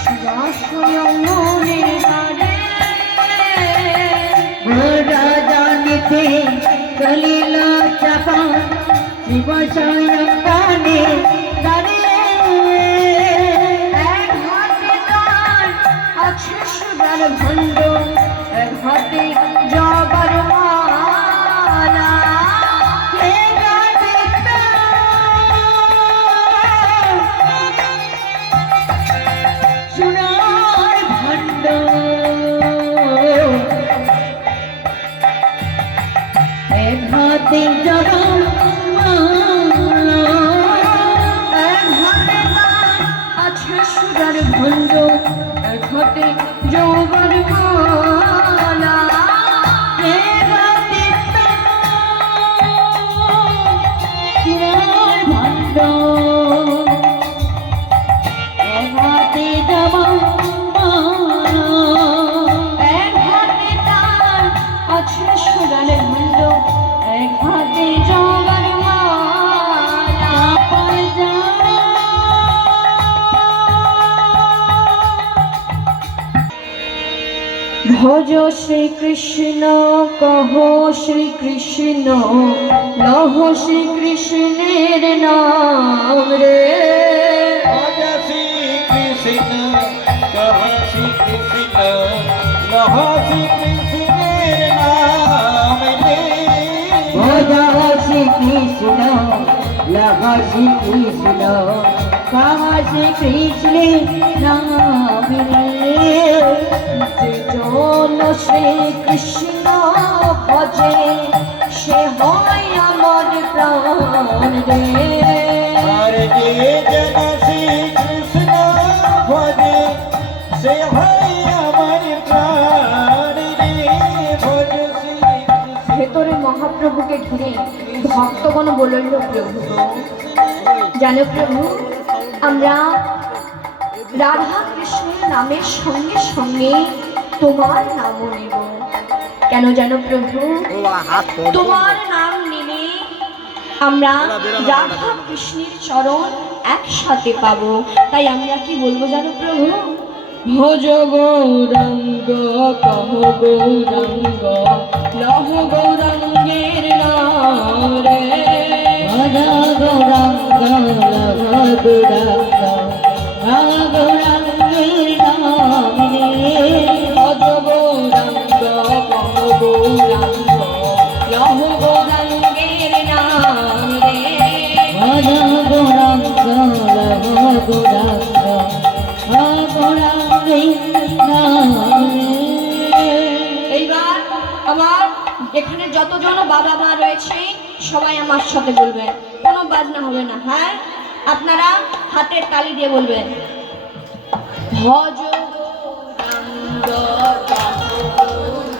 শিবা সঙ্গনীর কাজে, জানিতে চলিল চাপাল শিব সঙ্গনে দাঁড়ে, এক হাতে তার আছে সুদার ভণ্ড, এক হাতে জবার মালা, এক হাতে তার সোনার ভাণ্ড, এক হাতে ভজ শ্রীকৃষ্ণ কহ শ্রীকৃষ্ণ লহ শ্রীকৃষ্ণের নাম রে। ভজ শ্রী কৃষ্ণ কহ শ্রী কৃষ্ণ লহ শ্রী কৃষ্ণের নাম রে। ভজা শ্রী কৃষ্ণ লহ শ্রী কৃষ্ণ কহ শ্রী কৃষ্ণের নাম রে। যে জন শ্রীকৃষ্ণ ভজে সে হয় আমার প্রাণ রে। আর যে জন শ্রী কৃষ্ণ ভজে সে হয় আমার প্রাণ রে। ভজ শ্রী কৃষ্ণ। ভেতরে মহাপ্রভুকে ঘিরে ভক্তগণ বলল, প্রভু জানো প্রভু, আমরা রাধা কৃষ্ণের নামের সঙ্গে সঙ্গে তোমার নামও নেব। কেন জানো প্রভু, তোমার নাম নিলে আমরা রাধা কৃষ্ণের চরণ একসাথে পাবো। তাই আমরা কি বলবো জানো প্রভু? ভজ গৌরাঙ্গ কহ গৌরাঙ্গ লহ গৌরাঙ্গের নাম রে। ভজা গৌরাঙ্গ লহ গৌরাঙ্গ কহ গৌরাঙ্গের নাম রে। ভজ গৌরাঙ্গ কহ গৌরাঙ্গ লহ গৌরাঙ্গের নাম রে। ভজা গৌরাঙ্গ লহ গৌরাঙ্গ কহ গৌরাঙ্গের নাম রে। এইবার আমার এখানে যতজন বাবা মা রয়েছে সবাই আমার সাথে বলবেন, কোনো বাজনা হবে না। হ্যাঁ, আপনারা হাতের তালি দিয়ে বলবেন, ভজ গৌরাঙ্গ কহ গৌরাঙ্গ।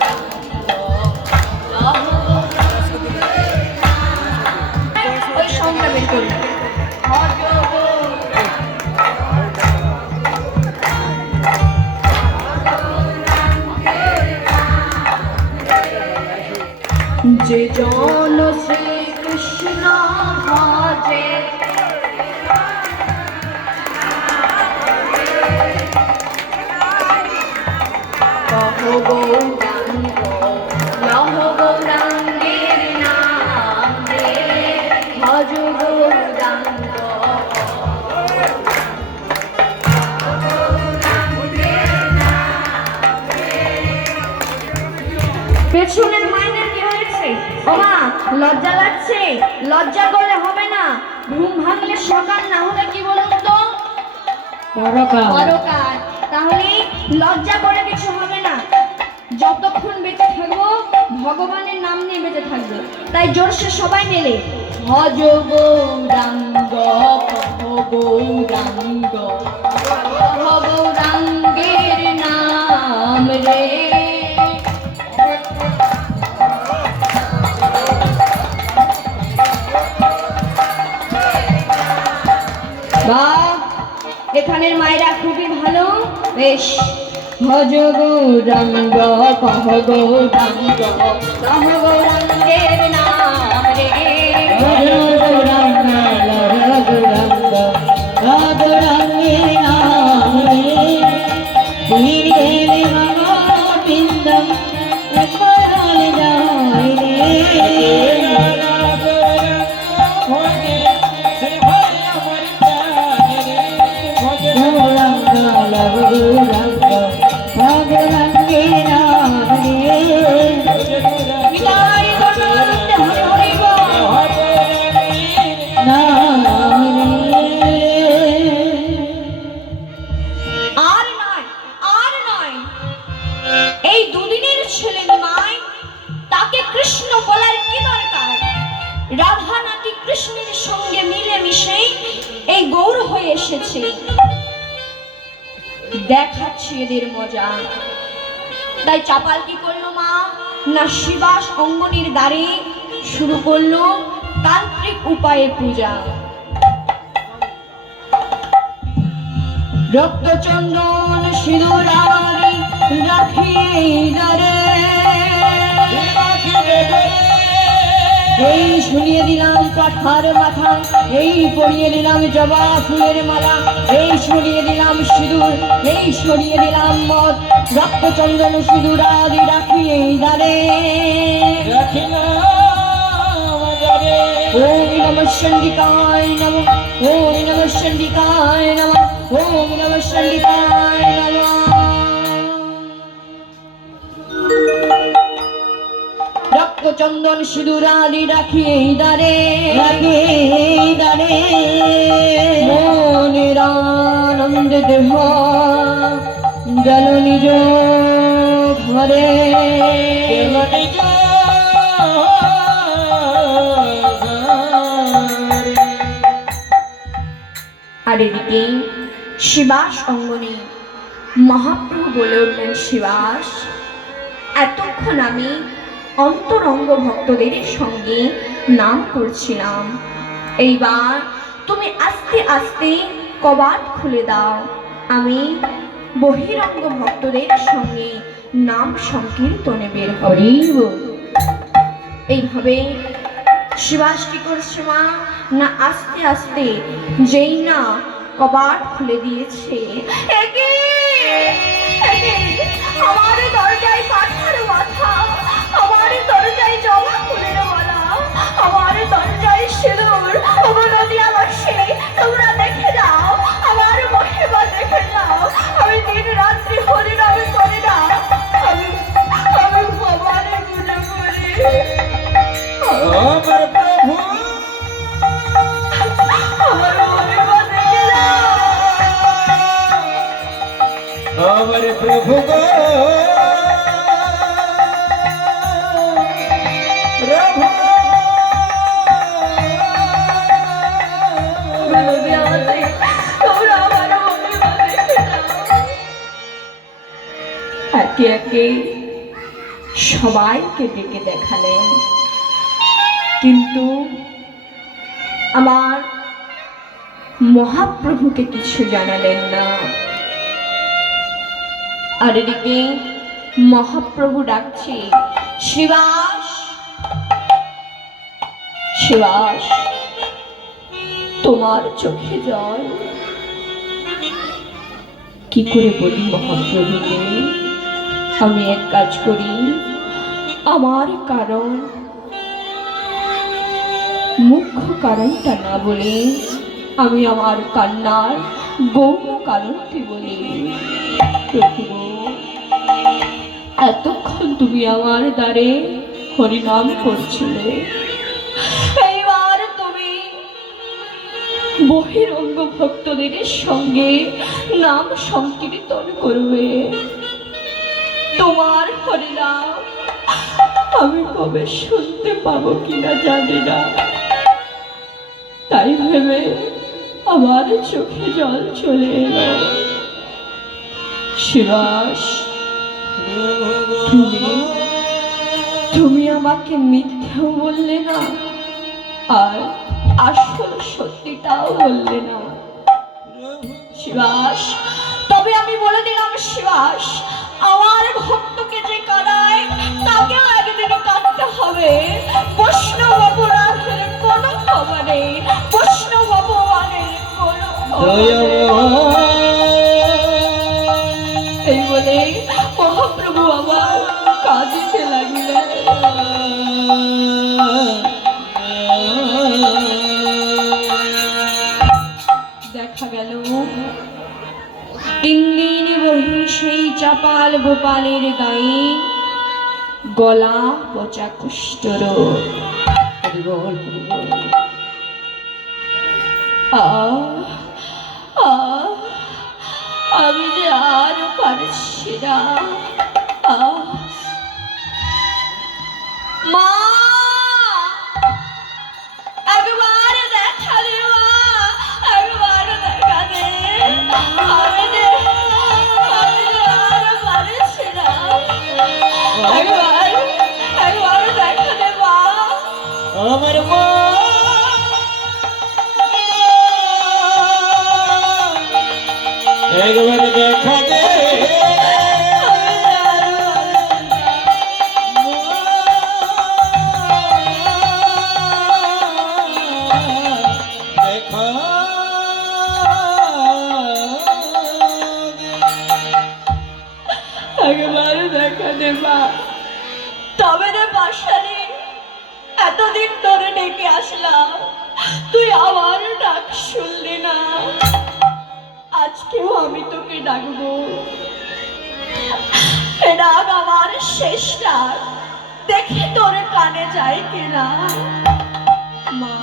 ওই সংখ্যা বের করুন। ভজ যে জন শ্রীকৃষ্ণ ভজে কহ গৌরাঙ্গ লহ গৌরাঙ্গের নাম রে। ভজ গৌরাঙ্গ পেছনের মাইনের কি হয়েছে? ওমা লজ্জা লাগছে? লজ্জা করলে হবে না, ঘুম ভাঙলে সকাল, না হলে কি বলুন তো পরকাল। পরকাল। তাহলে লজ্জা করে কিছু হবে না, যতক্ষণ বেঁচে থাকবো ভগবানের নাম নিয়ে বেঁচে থাকবো। তাই জোরসে সবাই মিলে ভজ গৌরাঙ্গ কহ গৌরাঙ্গ কহ গৌরাঙ্গের নাম রে। বাহ, এখানের মায়েরা খুবই ভালো, বেশ। ভজ গৌরাঙ্গ কহ গৌরাঙ্গ কহ গৌরাঙ্গের নাম রে। ভজ গৌরাঙ্গ লহ গৌরাঙ্গ কহ গৌরাঙ্গের নাম রে। ধীর গেলে মনোবিন্দম একরাল যায় রে। গৌরাঙ্গ লহ গৌরাঙ্গ কহ গৌরাঙ্গের নাম রে। বিদায় গৌরাঙ্গ হরি বল। নাম রে। আর নয়, আর নয়, এই দুদিনের ছেলে নিমাই, তাকে কৃষ্ণ বলার কি দরকার? রাধা নাকি কৃষ্ণের সঙ্গে মিলে মিশে এই গৌর হয়ে এসেছে। দেখাচ্ছি এদের মজা। তাই চাপাল কি করলো মা না, শিবাস অঙ্গনের দ্বারে শুরু করলো তান্ত্রিক উপায়ে পূজা। রক্তচন্দন সিঁদুরারি রাখিয়ে দ্বারে এই শুনিয়ে দিলাম পাঠার মাথা, এই পরিয়ে দিলাম জবা ফুলের মালা, এই সরিয়ে দিলাম সিঁদুর, এই সরিয়ে দিলাম মদ, রক্তচন্দন সিঁদুর আদি রাখি এই দ্বারে। ওম নমঃ চণ্ডিকায় নমঃ, ওম নমঃ চণ্ডিকায় নমঃ, ওম নমঃ চণ্ডিকায় নমঃ। রক্তচন্দন সিঁদুর আদি রাখি এই দ্বারে, রাখি এই দ্বারে। মনের আনন্দে দেহ গেল নিজ ঘরে, আর এদিকে শিবাস অঙ্গনে মহাপ্রভু বলে উঠলেন, শিবাস, এতক্ষণ আমি অন্তরঙ্গ ভক্তদের সঙ্গে নাম করছিলাম, এইবার তুমি আস্তে আস্তে কবাট খুলে দাও, আমি বহিরঙ্গ ভক্তদের সঙ্গে নাম সংকীর্তনে বের করি। এইভাবে শিবাস কি করছে মা, না আস্তে আস্তে যেই না কবাট খুলে দিয়েছে, আমার দরজায় পাঠার মাথা, আমার দরজায় জবা ফুলের মালা, আমার দরজায় সিঁদুর, নদী আমার সেই, তোমরা দেখে যাও, আমার মহিমা দেখে যাও, আমি দিন রাত্রি হরিনাম করি না, আমি ভগবানের পূজা করি। আমার প্রভু, আমার মহিমা দেখে যাও। আমার প্রভু গো, প্রভু একে একে সবাইকে ডেকে দেখালেন, কিন্তু আমার মহাপ্রভুকে কিছু জানালেন না। আর এদিকে মহাপ্রভু ডাকছে, শিবাস, শিবাস, তোমার চোখে জল। কি করে বলি মহাপ্রভুকে, আমি এক কাজ করি, আমার কারণ, মুখ্য কারণটা না বলে আমি আমার কান্নার গৌণ কারণটি বলি। প্রভু, এতক্ষণ তুমি আমার দ্বারে হরিনাম করছিলে, এইবার তুমি বহিরঙ্গ ভক্তদের সঙ্গে নাম সংকীর্তন করবে। তোমার হরিনাম আমি কবে শুনতে পাবো কিনা জানি না, তাই ভেবে আমার চোখে জল চলে এলো। শিবাস, তুমি আমাকে মিথ্যেও বললে না, আর আসল সত্যিটাও বললে না। শিবাস, তবে আমি বলে দিলাম, শিবাস, আমার ভক্তকে যে কাঁদায় তাকেও একদিন কাঁদতে হবে। বৈষ্ণব অপরাধের কোনো ক্ষমা নেই, বৈষ্ণব অপমানের কোনো ক্ষমা নেই। এই বলে মহাপ্রভু আবার কাঁদিতে লাগলেন। দেখা গেল 3 দিন বহি সেই চাপাল গোপালের গায়ে গলা পচা কুষ্ঠরোগ। আমি যে আর পারছি না, মা, একবার দেখা দে মা, একবার দেখা দে, আমি যে আর পারছি না, একবার দেখা দে মা। আমার মা, একবার দেখা দে। একবার দেখা দে মা। তবে রে পাশালি, এতদিন ধরে ডেকে আসলাম, তুই আমার ডাক শুনলি না। আজকেও আমি তোকে ডাকবো। এ ডাক আমার শেষ ডাক, দেখি তোর কানে যায় কিনা। মা,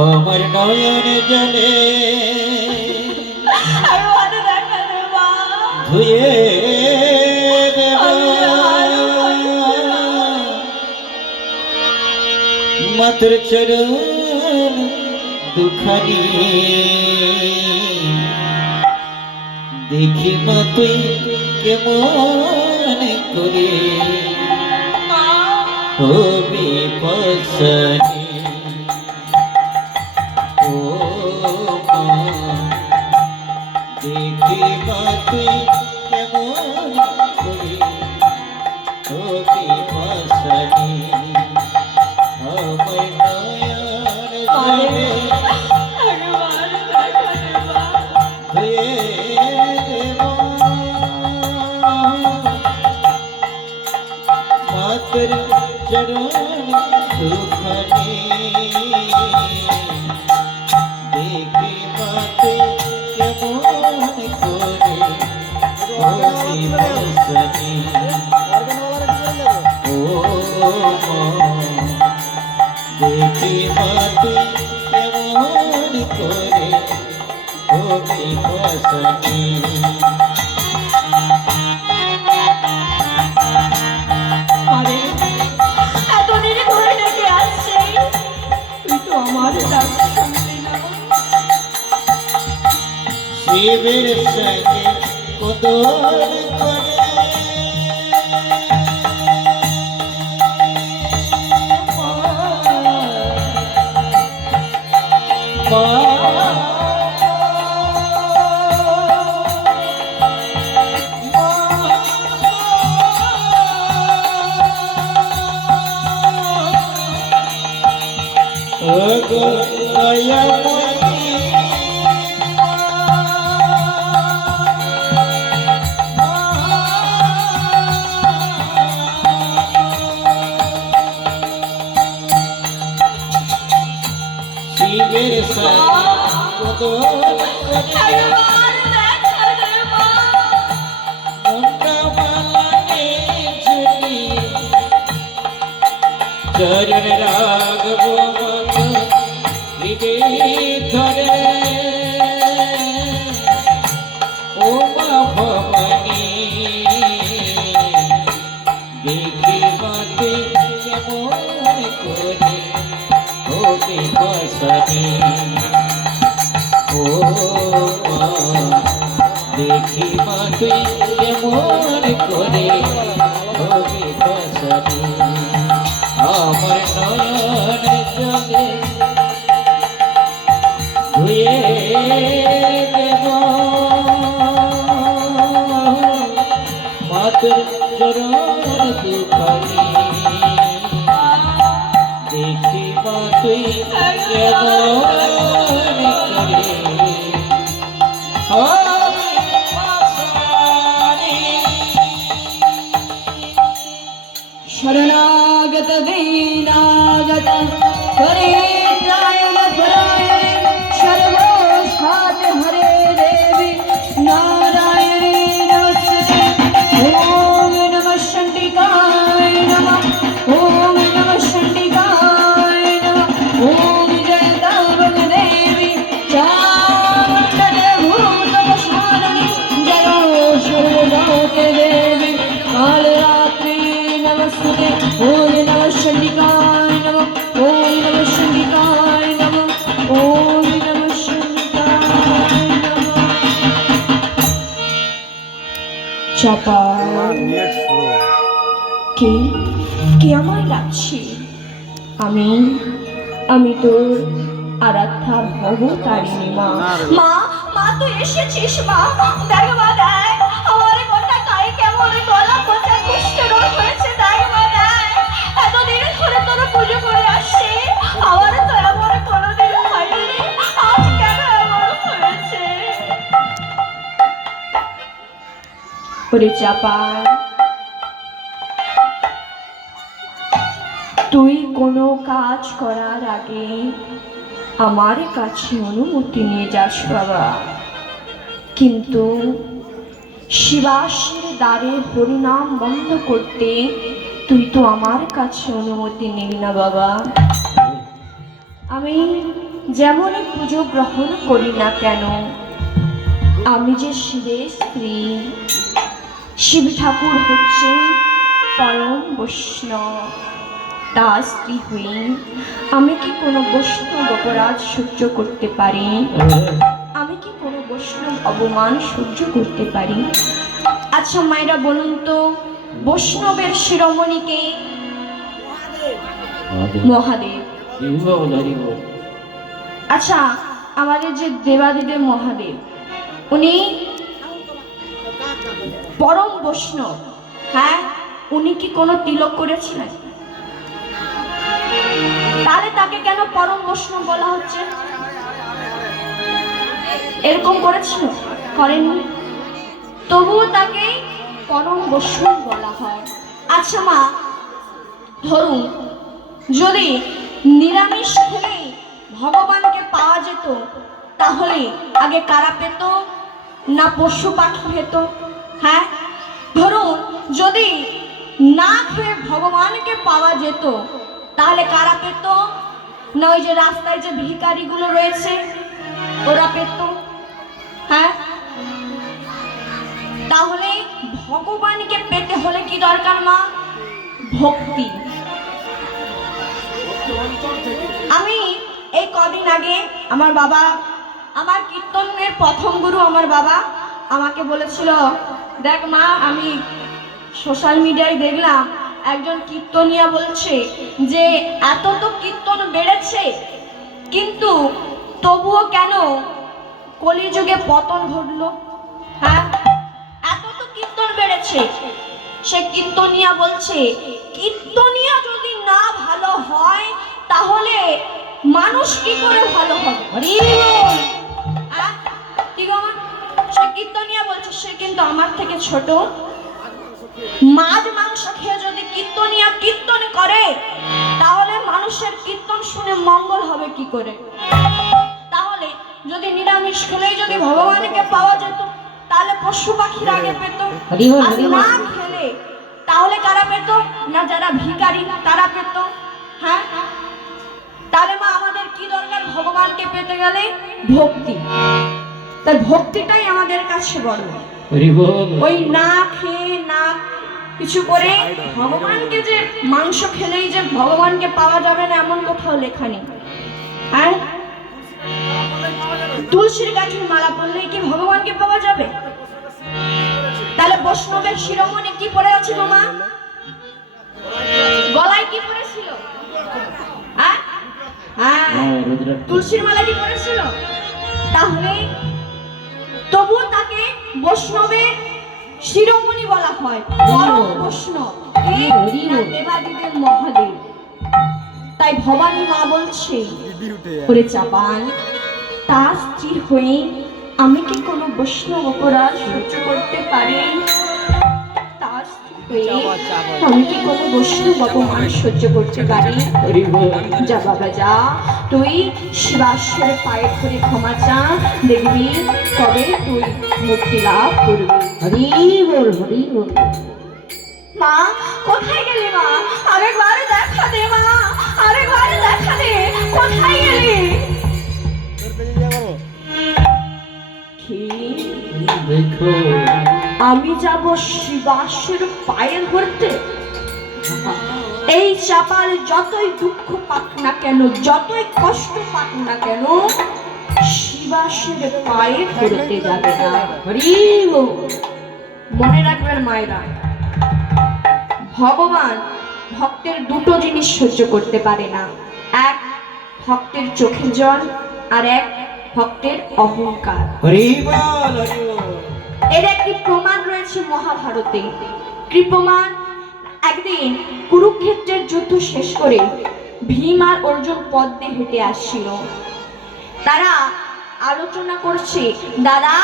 আমার নয়ন জলে একবার দেখা দে মা। ধুয়ে দেব মাতর চরণ দুখানি। দেখি মা তুই কেমন করে হবি পছনি। ও মা, দেখি মা তুই কেমন করে হবি পছনি। আমার নয়ন জলে একবার দেখা দে মা। ধুয়ে দেব মাতর চরণ দুখানি। দেখি মাতে কেমন করে হবি পছনি। ও মা, দেখি মাতে কেমন করে হবি পছনি। আরে এতদিন ধরে ডেকে আসছে, তুই তো আমার ডাক শুনলি না। শিবের সঙ্গে কদর করে শিবের সঙ্গে কদর করে একবার দেখা দে মা। মুন্ডা বালানে ঝুলি চরণ রাগব মত হৃদয় ধরে। ও মা ভবানী, দেখি মাতে কেমন করে হবি পছনি। ও মা, দেখি মা তুই কেমন করে হবি পছনি। আমার নয়ন জলে ধুয়ে দেব মাতর চরণ দুখানি। দেখি মা তুই কেমন করে হবি পছনি। শরণাগত দীনাগত পরিত্রাণ পরায়ণে সর্বসাত হরে দেবী নারায়ণী নমস্তুতে। ওম নমঃ চণ্ডিকায় নমঃ। ওম নমঃ চণ্ডিকায় নমঃ। ওম জয়তাবক দেবী চামুণ্ডভূতপসারিণী জয় সর্বলোকে দেবী কালরাত্রি নমস্তুতে। ওম নমঃ চণ্ডিকায় নমঃ। ওম নমঃ চণ্ডিকায় নমঃ। ওম নমঃ চণ্ডিকায় নমঃ। চাপা কে কে আমায় ডাকছে? আমি তোর আরাধ্যা ভবতারিণী মা। মা, মা তুই এসেছিস মা। দেখ মা, দেখ আমার গোটা গায়ে কেমন গলা পচা কুষ্ঠ রোগ হয়েছে। দেখ মা, দেখ এতদিন ধরে তোর পুজো করে আসছি, আমার তো এমন কোনোদিন হয়নি। আজ কেন এমন হয়েছে? ওরে চাপান, তুই কোনো কাজ করার আগে আমার কাছে অনুমতি নিয়ে যাস বাবা, কিন্তু শিবাসের দ্বারে হরিনাম বন্ধ করতে তুই তো আমার কাছে অনুমতি নিবি না বাবা। আমি যেমনই পুজো গ্রহণ করি না কেন, আমি যে শিবের স্ত্রী, শিব ঠাকুর হচ্ছে পরম বৈষ্ণব, তার স্ত্রী হয়ে আমি কি কোনো বৈষ্ণব অপরাধ সহ্য করতে পারি? আমি কি কোনো বৈষ্ণব অপমান সহ্য করতে পারি? আচ্ছা মায়েরা বলুন তো, বৈষ্ণবের শিরোমণিকে? মহাদেব। আচ্ছা, আমাদের যে দেবাদিদেব মহাদেব, উনি পরম বৈষ্ণব, হ্যাঁ, উনি কি কোনো তিলক করেছিলেন? তাহলে তাকে কেন পরম বৈষ্ণব বলা হচ্ছে? এরকম করেছিল? করেননি, তবুও তাকে পরম বৈষ্ণব বলা হয়। আচ্ছা মা, ধরুন যদি নিরামিষ খেলে ভগবানকে পাওয়া যেত, তাহলে আগে কারা পেত? না পশু পাখি পেত? হ্যাঁ, ধরুন যদি না খেয়ে ভগবানকে পাওয়া যেত, তাহলে কারা পেত? না ওই যে রাস্তায় যে ভিখারিগুলো রয়েছে ওরা পেত? হ্যাঁ, তাহলে ভগবানকে পেতে হলে কি দরকার মা? ভক্তি। আমি এই কদিন আগে আমার বাবা, আমার কীর্তনের প্রথম গুরু আমার বাবা আমাকে বলেছিল, দেখ মা, আমি সোশ্যাল মিডিয়ায় দেখলাম একজন কীর্তনিয়া বলছে যে এত তো কীর্তন বেড়েছে, কিন্তু তবুও কেন কলিযুগে পতন ঘটলো? হ্যাঁ, এত তো কীর্তন বেড়েছে। সে কীর্তনিয়া বলছে, কীর্তনিয়া যদি না ভালো হয় তাহলে মানুষ কি করে ভালো হবে? কি গো মা? সে কীর্তনিয়া বলছে, সে কিন্তু আমার থেকে ছোট। মাছ মাংস খেয়ে যদি কীর্তনিয়া কীর্তন করে, তাহলে মানুষের কীর্তন শুনে মঙ্গল হবে কি করে? তাহলে যদি নিরামিষ খেলেই যদি ভগবানকে পাওয়া যেত, তাহলে পশু পাখির আগে পেত। আর না খেলে তাহলে কারা পেত? না যারা ভিখারি তারা পেত। হ্যাঁ, তাহলে মা আমাদের কি দরকার ভগবানকে পেতে গেলে? ভক্তি। তাই ভক্তিটাই আমাদের কাছে বড়। ওই না খেয়ে না কিছু করে ভগবানকে, যে মাংস খেলেই যে ভগবানকে পাওয়া যাবে না এমন কোথাও লেখা নেই। হ্যাঁ, তুলসীর গাছের মালা পরলেই কি ভগবানকে পাওয়া যাবে? তাহলে বৈষ্ণবের শিরোমণি কি পরে আছে গো মা? গলায় কি পরেছিল? হ্যাঁ, তুলসীর মালা কি পরেছিল? তাহলে তবুও তাকে বৈষ্ণবের শিরোমণি বলা হয়, পরম বৈষ্ণব, দেবাদিদেব মহাদেব। তাই ভবানী মা বলছে, ওরে চাপান, তার স্ত্রী হয়ে আমি কি কোনো বৈষ্ণব অপরাধ সহ্য করতে পারি? তার স্ত্রী হয়ে আমি কি কোনো বৈষ্ণব অপমান সহ্য করতে পারি? যা বাবা যা, তুই শিবাসের পায়ে ধরে ক্ষমা চা, দেখবি তবে তুই মুক্তি লাভ করবি। হরি বল, হরি বল। মা, কোথায় গেলি মা? আরেকবার দেখা দে মা, আরেকবার দেখা দে, কোথায় গেলি? দেখো, আমি যাব শিবাসের পায়ে ধরতে? এই চাপাল যতই দুঃখ পাক না কেন, যতই কষ্ট পাক না কেন, শিবাসের পায়ে ধরতে যাবে না। হরি বল। মনে রাখবেন মায়েরা, ভগবান ভক্তের দুটো জিনিস সহ্য করতে পারে না। এক, ভক্তের চোখের জল, আর এক ভক্তের অহংকার। এর একটি প্রমাণ রয়েছে মহাভারতে। কি প্রমাণ? একদিন কুরুক্ষেত্রের যুদ্ধ শেষ করে ভীম আর অর্জুন পথ দিয়ে হেঁটে আসছিল। তারা আলোচনা করছে, দাদা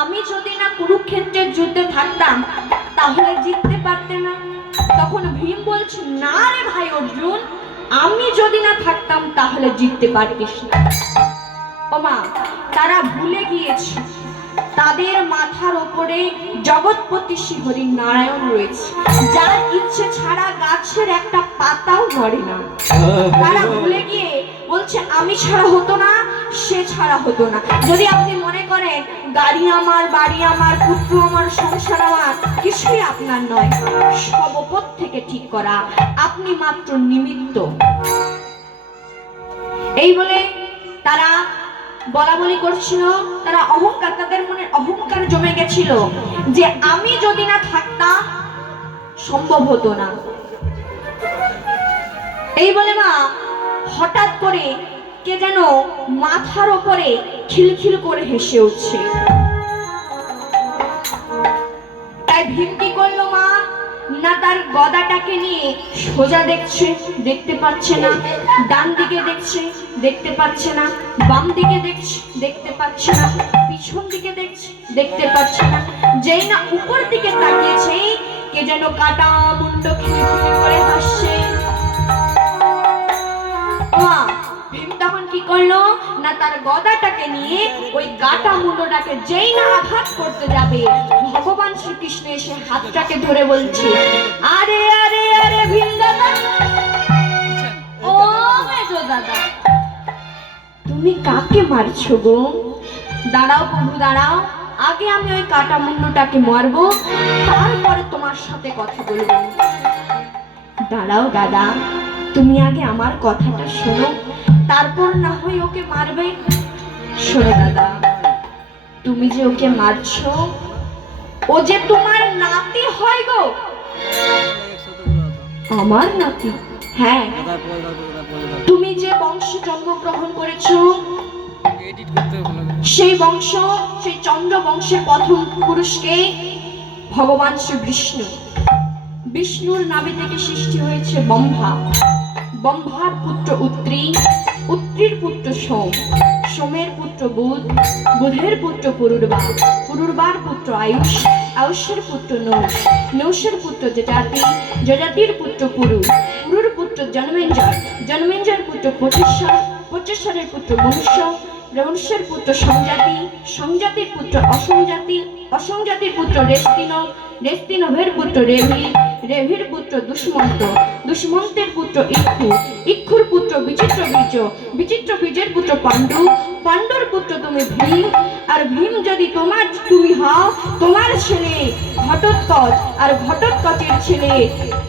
আমি যদি না কুরুক্ষেত্রের যুদ্ধে থাকতাম তাহলে জিততে পারতে না। তখন ভীম বলছে, না রে ভাই অর্জুন, আমি যদি না থাকতাম তাহলে জিততে পারতিস না। ওমা, তারা ভুলে গিয়েছে তাদের মাথার ওপরে জগৎপতি শ্রী হরি নারায়ণ রয়েছে, যার ইচ্ছে ছাড়া গাছের একটা পাতাও নড়ে না। তারা ভুলে গিয়ে বলছে আমি ছাড়া হতো না, সে ছাড়া হতো না। যদি আপনি মনে করেন গাড়ি আমার, বাড়ি আমার, পুত্র আমার, সংসার আমার, কিছুই আপনার নয়, সব ওপর থেকে ঠিক করা, আপনি মাত্র নিমিত্ত। এই বলে তারা বলা বলি করছিল, তারা অহংকার, তাদের মনে অহংকার জমে গেছিল যে আমি যদি না থাকতাম সম্ভব হতো না। এই বলে মা হঠাৎ করে কে যেন মাথার ওপরে খিলখিল করে হেসে উঠছে। তাই ভীম কি করলো মা, না তার গদাটাকে নিয়ে সোজা দেখছে, দেখতে পাচ্ছে না, ডান দিকে দেখছে, দেখতে পাচ্ছে না, বাম দিকে দেখছে, দেখতে পাচ্ছে না, পিছন দিকে দেখছে, দেখতে পাচ্ছে না। যেই না উপর দিকে তাকিয়েছে, কে যেন কাটা মুন্ড খিলখিল করে হাসছে। মা ভীম তখন কি করলো, না তার গদাটাকে নিয়ে ওই কাটা মুন্ডটাকে যেই না আঘাত করতে যাবে, ভগবান শ্রীকৃষ্ণ এসে হাতটাকে ধরে বলছে, আরে আরে আরে ভীম দাদা, ও মেজো দাদা, তুমি কাকে মারছো গো? দাঁড়াও প্রভু দাঁড়াও, আগে আমি ওই কাটা মুন্ডটাকে মারবো, তারপরে তোমার সাথে কথা বলবো। দাঁড়াও দাদা, তুমি আগে আমার কথাটা শোনো, তারপর না হয় ওকে মারবে। শোনো দাদা, তুমি যে ওকে মারছো, ও যে তোমার নাতি হয় গো। আমার নাতি? হ্যাঁ, তুমি যে বংশে জন্মগ্রহণ করেছো, সেই বংশ, সেই চন্দ্র বংশের প্রথম পুরুষকে ভগবান শ্রী বিষ্ণু, বিষ্ণুর নাভি থেকে সৃষ্টি হয়েছে ব্রহ্মা, ব্রহ্মার পুত্র উত্রি, উত্রির পুত্র সোম, সোমের পুত্র বুধ, বুধের পুত্র পুরুরবা, পুরুরবার পুত্র আয়ুষ, আয়ুষের পুত্র নৌষ, নৌষের পুত্র যজাতি, যজাতির পুত্র পুরু, পুরুর পুত্র জন্মেঞ্জয়, জন্মেঞ্জয়ের পুত্র পচেশ্বর, পচেশ্বরের পুত্র মনুষ্য, মনুষ্যের পুত্র সংজাতি, সংজাতির পুত্র অসংজাতি, অসংজাতির পুত্র রেস্তিন, রেস্তিনভের পুত্র রেভি, রেভির পুত্র দুষ্মন্ত, দুষ্মন্তের পুত্র ইক্ষু, ইক্ষুর পুত্র বিচিত্র বীর্য, বিচিত্র বীর্যের পুত্র পাণ্ডু, পাণ্ডুর পুত্র তুমি ভীম, আর ভীম যদি তুমি হও, তোমার ছেলে ঘটোৎকচ, আর ঘটোৎকচের ছেলে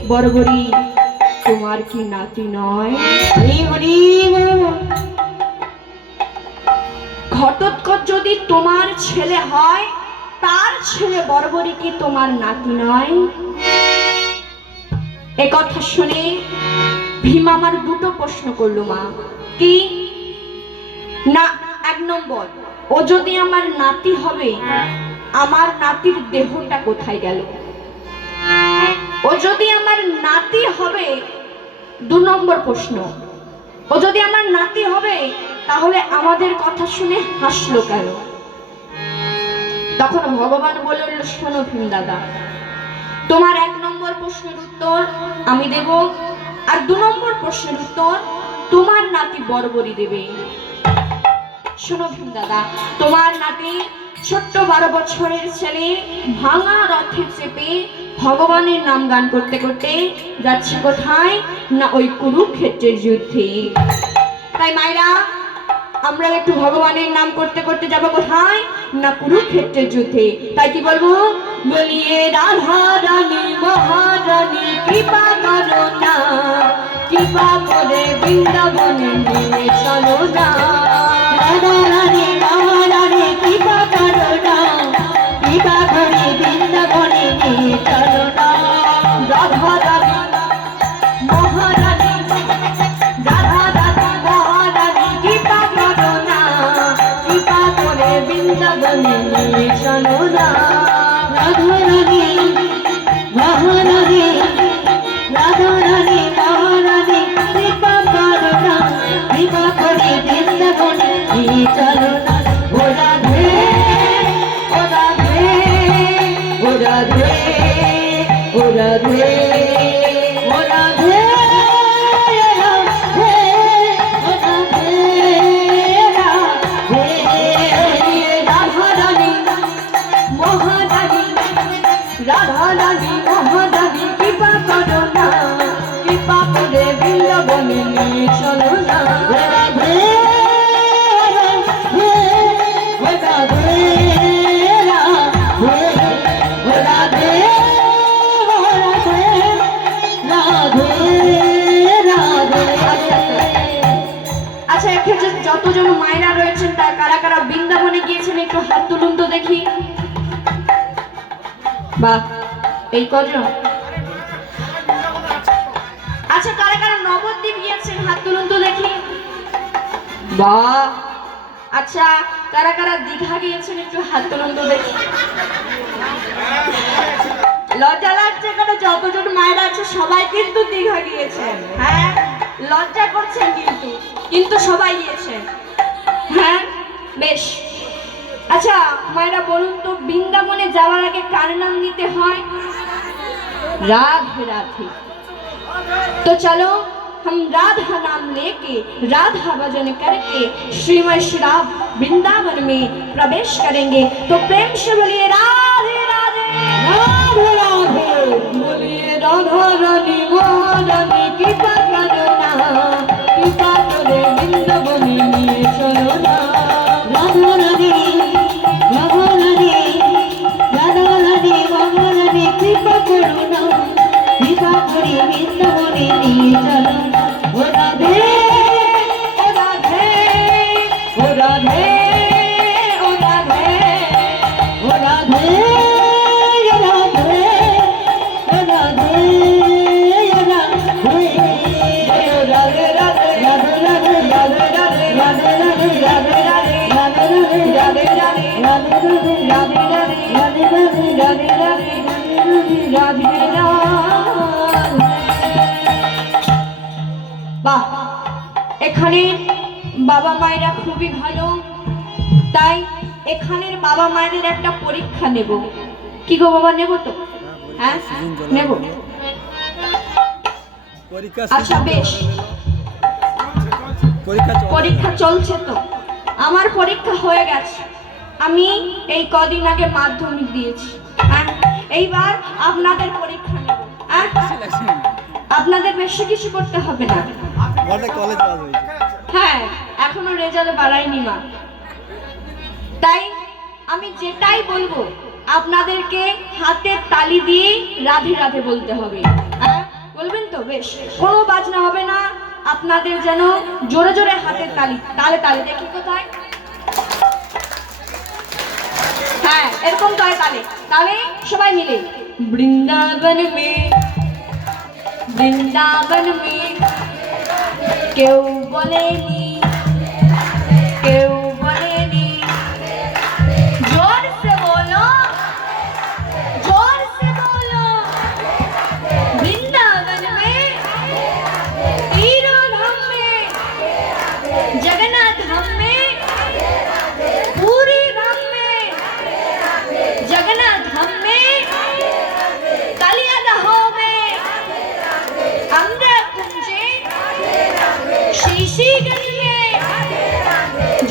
বর্বরী, তোমার কি নাতি নয়? ঘটোৎকচ যদি তোমার ছেলে হয়, তার ছেলে বর্বরী কি তোমার নাতি নয়? একথা শুনে ভীম আমার দুটো প্রশ্ন করলো মা। কি না, এক নম্বর, ও যদি আমার নাতি হবে, আমার নাতির দেহটা কোথায় গেল? ও যদি আমার নাতি হবে, দু নম্বর প্রশ্ন, ও যদি আমার নাতি হবে তাহলে আমাদের কথা শুনে হাসলো কেন? তখন ভগবান বলল, শোনো ভীম দাদা, তোমার এক নম্বর প্রশ্নের উত্তর আমি দেব, আর দু নম্বর প্রশ্নের উত্তর তোমার নাতি বর্বরী দেবে। শোনো ভীম দাদা, তোমার নাতি ছোট্ট 12 বছরের ছেলে ভাঙা রথে চেপে ভগবানের নাম গান করতে করতে যাচ্ছে কোথায়? না ওই কুরুক্ষেত্রের যুদ্ধে। তাই মায়েরা, আমরা একটু ভগবানের নাম করতে করতে যাবো কোথায়? না কুরুক্ষেত্রের যুদ্ধে। তাই কি বলবো? বলিয়ে রাধা রানী মহারানী কৃপা করো না, কৃপা করে বৃন্দাবনে নিয়ে চলো না। রাধা রানী মহারানী কৃপা করো না, কৃপা করে বৃন্দাবনে নিয়ে চলো না। রাধা রানী মহারানী, রাধা রানী মহারানী কৃপা করো না, কৃপা করে বৃন্দাবনে নিয়ে চলো না। রাধা রানী মহারানী, রাধা রানী মহারানী কৃপা করো না, কৃপা করে বৃন্দাবনে নিয়ে চলো না। ও রাধে, ও রাধে। পাশে যে যতজন মায়েরা রয়েছেন তার কারা কারা বৃন্দাবনে গিয়েছেন একটু হাত তুলুন তো দেখি। বাহ, এই কজন? আচ্ছা, কারা কারা নবদ্বীপ গিয়েছেন হাত তুলুন তো দেখি। বাহ। আচ্ছা, কারা কারা দীঘা গিয়েছেন একটু হাত তুলুন তো দেখি। লজ্জা লাগছে কেন? যতজন মায়েরা আছে সবাই কিন্তু দীঘা গিয়েছেন। হ্যাঁ, লজ্জা করছেন কিন্তু সবাই গিয়েছেন। হ্যাঁ, বেশ। আচ্ছা মায়েরা বলুন তো, বৃন্দাবনে যাওয়ার আগে কার নাম নিতে হয়? राधे राधे। तो चलो हम राधा नाम लेके राधा भजन करके श्रीमय श्राप वृंदावन में प्रवेश करेंगे। तो प्रेम से बोलिए राधे राधे राधे राधे। बोलिए राधा रानी महारानी की करना कृपा करे वृंदावन में चलो ना। রাধা রাধে রাধা রাধে রাধা রাধে মহারানী কৃপা করো না, কৃপা করে বৃন্দাবনে নিয়ে চলো। ও রাধে ओ राधे ओ राधे ओ राधे ও রাধে ও রাধে ও রাধে ও রাধে राधे राधे রাধে রাধে राधे राधे राधे राधे রাধে রাধে রাধে রাধে রাধে রাধে বাহ, এখানে বাবা মায়েরা খুবই ভালো, তাই এখানের বাবা মায়েদের একটা পরীক্ষা নেব। কি গো বাবা, নেব তো? হ্যাঁ নেব। আচ্ছা বেশ, পরীক্ষা চলছে তো। আমার পরীক্ষা হয়ে গেছে, আমি এই কদিন আগে মাধ্যমিক দিয়েছি। হ্যাঁ, এইবার আপনাদের পরীক্ষা নেব। হ্যাঁ, আপনাদের বেশি কিছু করতে হবে না। হ্যাঁ, এখনো রেজাল্ট বাড়ায়নি মা, তাই আমি যেটাই বলবো আপনাদেরকে হাতের তালি দিয়ে রাধে রাধে বলতে হবে। হ্যাঁ, বলবেন তো? বেশ, কোনো বাজনা হবে না, আপনাদের যেন জোরে জোরে হাতের তালি, তালে তালে। দেখি কোথায়? হ্যাঁ, এরকম তালে তালে তালে সবাই মিলে। বৃন্দাবন में কেউ বলেনি কেউ বলেনি, जोर से बोलो जोर से बोलो। वृंदावन में तीनों धाम में जगन्नाथ धाम में पूरी धाम में जगन्नाथ धाम में कालियादह में अमृतकुंजे शीशीगंज में।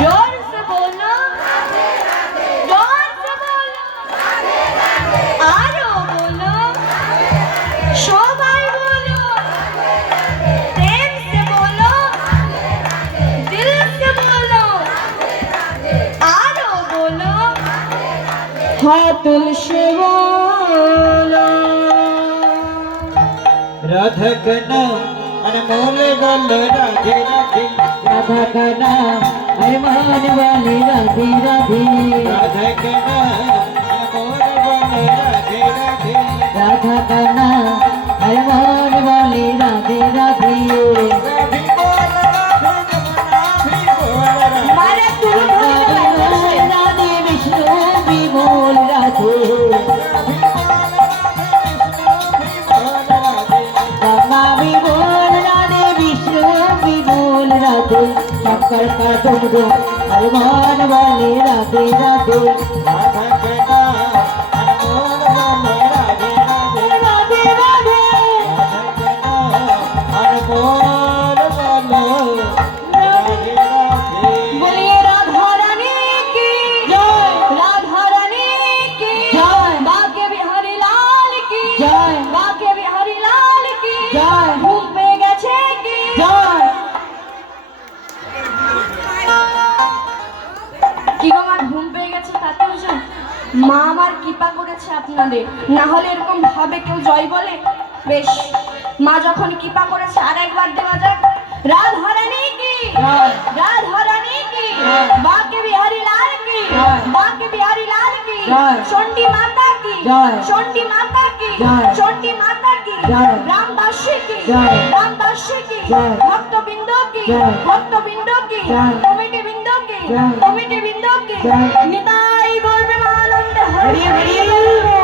जोर से बोलो जोर से बोलो, आरो बोलो, शोभाई बोलो, प्रेम से बोलो, दिल से बोलो, आरो बोलो, हाथुल से बोलो। राधा का नाम अनमोल बोलो राधे राधे। राधा का नाम अरमान वाली राधे राधे। राधा का नाम अनमोल बोलो राधे राधे। राधा का नाम अरमान वाली राधे राधे। राधे बोल राधे जमुना भी बोल राधे। मारे तुम राधे विष्णु भी बोल राधे। ब्रह्मा भी बोल राधे, विष्णु भी बोल राधे। शंकर का डुमडुम अरमान वाले राधे राधे। राधा के नाम अनमोल बोलो राधे राधे। राधे राधे राधा के नाम अनमोल बोलो राधे राधे। बोलिए राधा रानी की जय, राधा रानी की जय, बाके बिहारी लाल की जय, बाके बिहारी लाल की जय, घूम पे গেছে কি जय। কি গো মা, ঘুম পেয়ে গেছে তাতেও জয়? মা আমার কৃপা করেছে আপনাদের, না হলে এরকম ভাবে কেউ জয় বলে? বেশ, মা যখন কৃপা করেছে আর একবার দেওয়া যাক। রাধা রানী কি জয়। राधा रानी की जय। बांके बिहारी लाल की जय। बांके बिहारी लाल की जय। चंडी माता की जय। चंडी माता की जय। चंडी माता की जय। रामदासी की जय। रामदासी की जय। भक्त बिंदु की जय। भक्त बिंदु की जय। कमिटी बिंदु की जय। कमिटी बिंदु की जय। निताई गौर प्रेमानंद हरि हरि हरि हरि।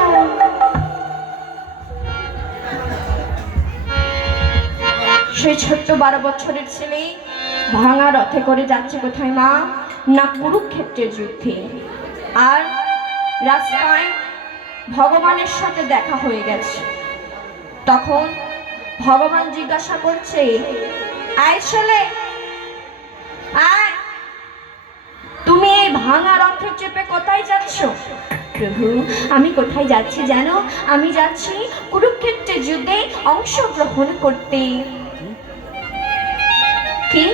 সেই ছোট্ট 12 বছরের ছেলে ভাঙা রথে করে যাচ্ছে কোথায় মা? না কুরুক্ষেত্রের যুদ্ধে। আর রাস্তায় ভগবানের সাথে দেখা হয়ে গেছে। তখন ভগবান জিজ্ঞাসা করছে, আয় ছেলে আয়, তুমি এই ভাঙা রথে চেপে কোথায় যাচ্ছ? প্রভু, আমি কোথায় যাচ্ছি জানো? আমি যাচ্ছি কুরুক্ষেত্রের যুদ্ধে অংশগ্রহণ করতে। কি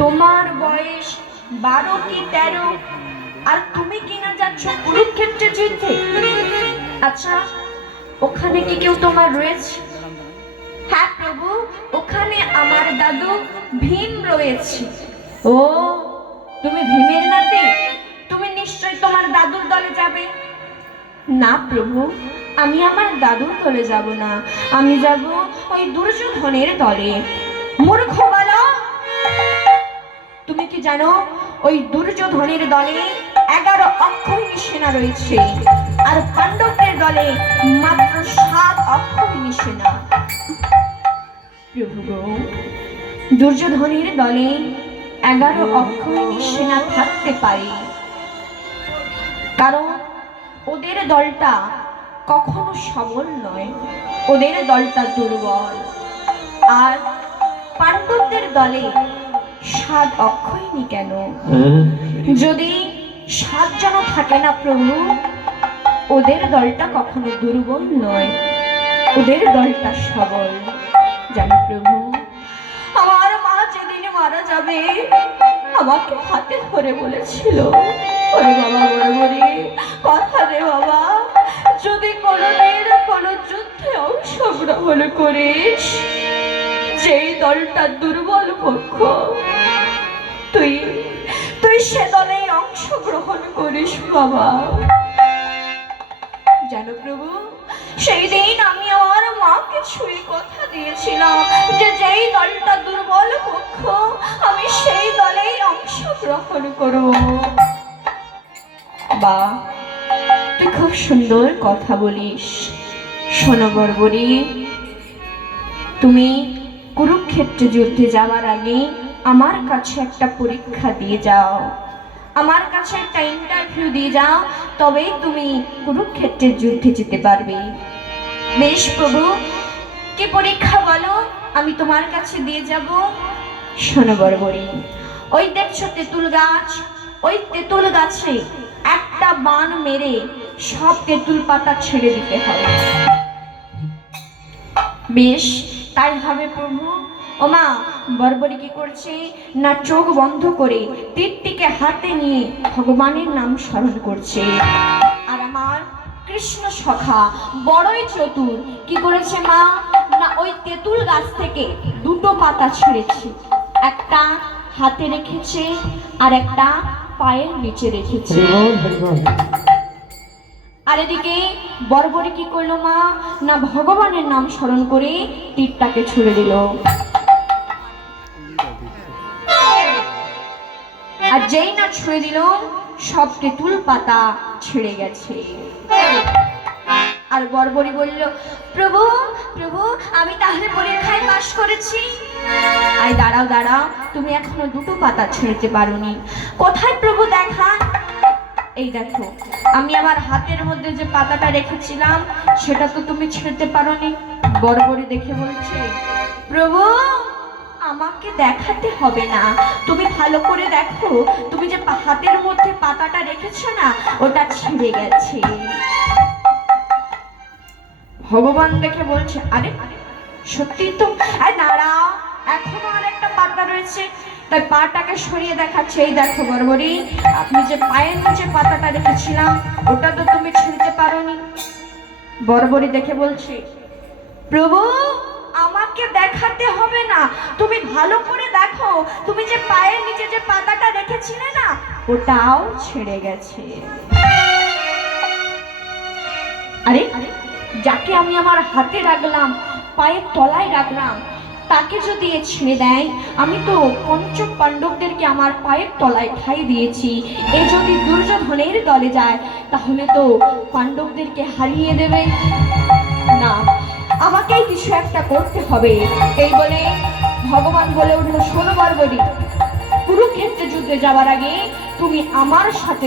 তোমার বয়স 12 কি 13, আর তুমি কিনা যাচ্ছ কুরুক্ষেত্রের যুদ্ধে? আচ্ছা, ওখানে কি কেউ তোমার রয়েছে? হ্যাঁ প্রভু, ওখানে আমার দাদু ভীম রয়েছে। ও, তুমি ভীমের নাতি, তুমি নিশ্চয়ই তোমার দাদুর দলে যাবে। না প্রভু, আমি আমার দাদুর দলে যাব না, আমি যাব ওই দুর্যোধনের দলে। মূর্খ বালক, তুমি কি জানো ওই দুর্যোধনের দলে 11 অক্ষৌহিণী সেনা রয়েছে, আর পাণ্ডবদের দলে মাত্র 7 অক্ষৌহিণী সেনা। প্রভু গো, দুর্যোধনের দলে 11 অক্ষৌহিণী সেনা থাকতে পারে, কারণ ওদের দলটা কখনো সবল নয়, ওদের দলটা দুর্বল। আর পাণ্ডবদের দলে 7 অক্ষৌহিণী কেন? যদি 7 জন থাকে না প্রভু, ওদের দলটা কখনো দুর্বল নয়, ওদের দলটা সবল। জানো প্রভু, আমার মা যেদিন মারা যাবে আমাকে হাতে ধরে বলেছিল, ওরে বাবা বড়বড়ি, কথা দে বাবা, যদি কোনোদিন কোনো যুদ্ধে অংশগ্রহণ করিস, যেই দলটা দুর্বল পক্ষ, তুই সে দলে অংশগ্রহণ করিস বাবা। জানো প্রভু, সেই দিন আমি আমার মাকে ছুঁয়ে কথা দিয়েছিলাম যে যেই দলটা দুর্বল পক্ষ, আমি সেই দলেই অংশগ্রহণ করব। বা, তুই খুব সুন্দর কথা বলিস। শোনো বর্বরী, তুমি কুরুক্ষেত্রে যুদ্ধে যাওয়ার আগে আমার কাছে একটা পরীক্ষা দিয়ে যাও, আমার কাছে একটা ইন্টারভিউ দিয়ে যাও, তবেই তুমি কুরুক্ষেত্রের যুদ্ধে যেতে পারবে। বেশ প্রভু, কি পরীক্ষা বলো, আমি তোমার কাছে দিয়ে যাব। শোনো বর্বরী, ওই দেখছো তেঁতুল গাছ, ওই তেঁতুল গাছে একটা বান মেরে সব তেঁতুল পাতা ছেড়ে দিতে হবে। বেশ, তাই হবে প্রভু। ওমা, বর্বরী কি করছে না, চোখ বন্ধ করে তীরটিকে হাতে নিয়ে ভগবানের নাম স্মরণ করছে। আর আমার কৃষ্ণ সখা বড়ই চতুর, কি করেছে মা, না ওই তেঁতুল গাছ থেকে 2টো পাতা ছিঁড়েছে, একটা হাতে রেখেছে আর একটা পায়ের নিচে রেখেছে। আর এদিকে বর্বরী কি করলো মা, না ভগবানের নাম স্মরণ করে তীরটাকে ছুঁড়ে দিল। আর যেই না ছুঁড়ে দিল, সব তেঁতুল পাতা ছিঁড়ে গেছে। আর বর্বরী বলল, প্রভু প্রভু, আমি তাহলে পরীক্ষায় পাশ করেছি। আই দাঁড়াও দাঁড়াও, তুমি এখনো 2টো পাতা ছিঁড়তে পারোনি। কোথায় প্রভু দেখান? এই দেখো, আমি আমার হাতের মধ্যে যে পাতাটা রেখেছিলাম সেটা তো তুমি ছিঁড়তে পারোনি। বর্বরী দেখে বলছে, প্রভু আমাকে দেখাতে হবে না, তুমি ভালো করে দেখো, তুমি যে হাতের মধ্যে পাতাটা রেখেছো না, ওটা ছিঁড়ে গেছে। ভগবান দেখে বলছে, আরে সত্যি তো, আরে দাঁড়াও, এখনো আরেকটা পাতা রয়েছে। তাই পাটাকে সরিয়ে দেখাচ্ছে, এই দেখো বর্বরী, আপনি যে পায়ের নিচে পাতাটা রেখেছিলাম ওটা তো তুমি ছিঁড়তে পারোনি। বর্বরী দেখে বলছে, প্রভু আমাকে দেখাতে হবে না, তুমি ভালো করে দেখো, তুমি যে পায়ের নিচে যে পাতাটা রেখেছিলে না, ওটাও ছেড়ে গেছে। আরে যাকে আমি আমার হাতে রাখলাম, পায়ের তলায় রাখলাম, তাকে যদি এ ছিঁড়ে দেয়, আমি তো পঞ্চ পাণ্ডবদেরকে আমার পায়ের তলায় ঠাঁই দিয়েছি, এ যদি দুর্যোধনের দলে যায় তাহলে তো পাণ্ডবদেরকে হারিয়ে দেবে। না, আমাকেই কিছু একটা করতে হবে। এই বলে ভগবান বলে উঠল, শোনো বর্বরী, কুরুক্ষেত্রে যুদ্ধে যাওয়ার আগে তুমি আমার সাথে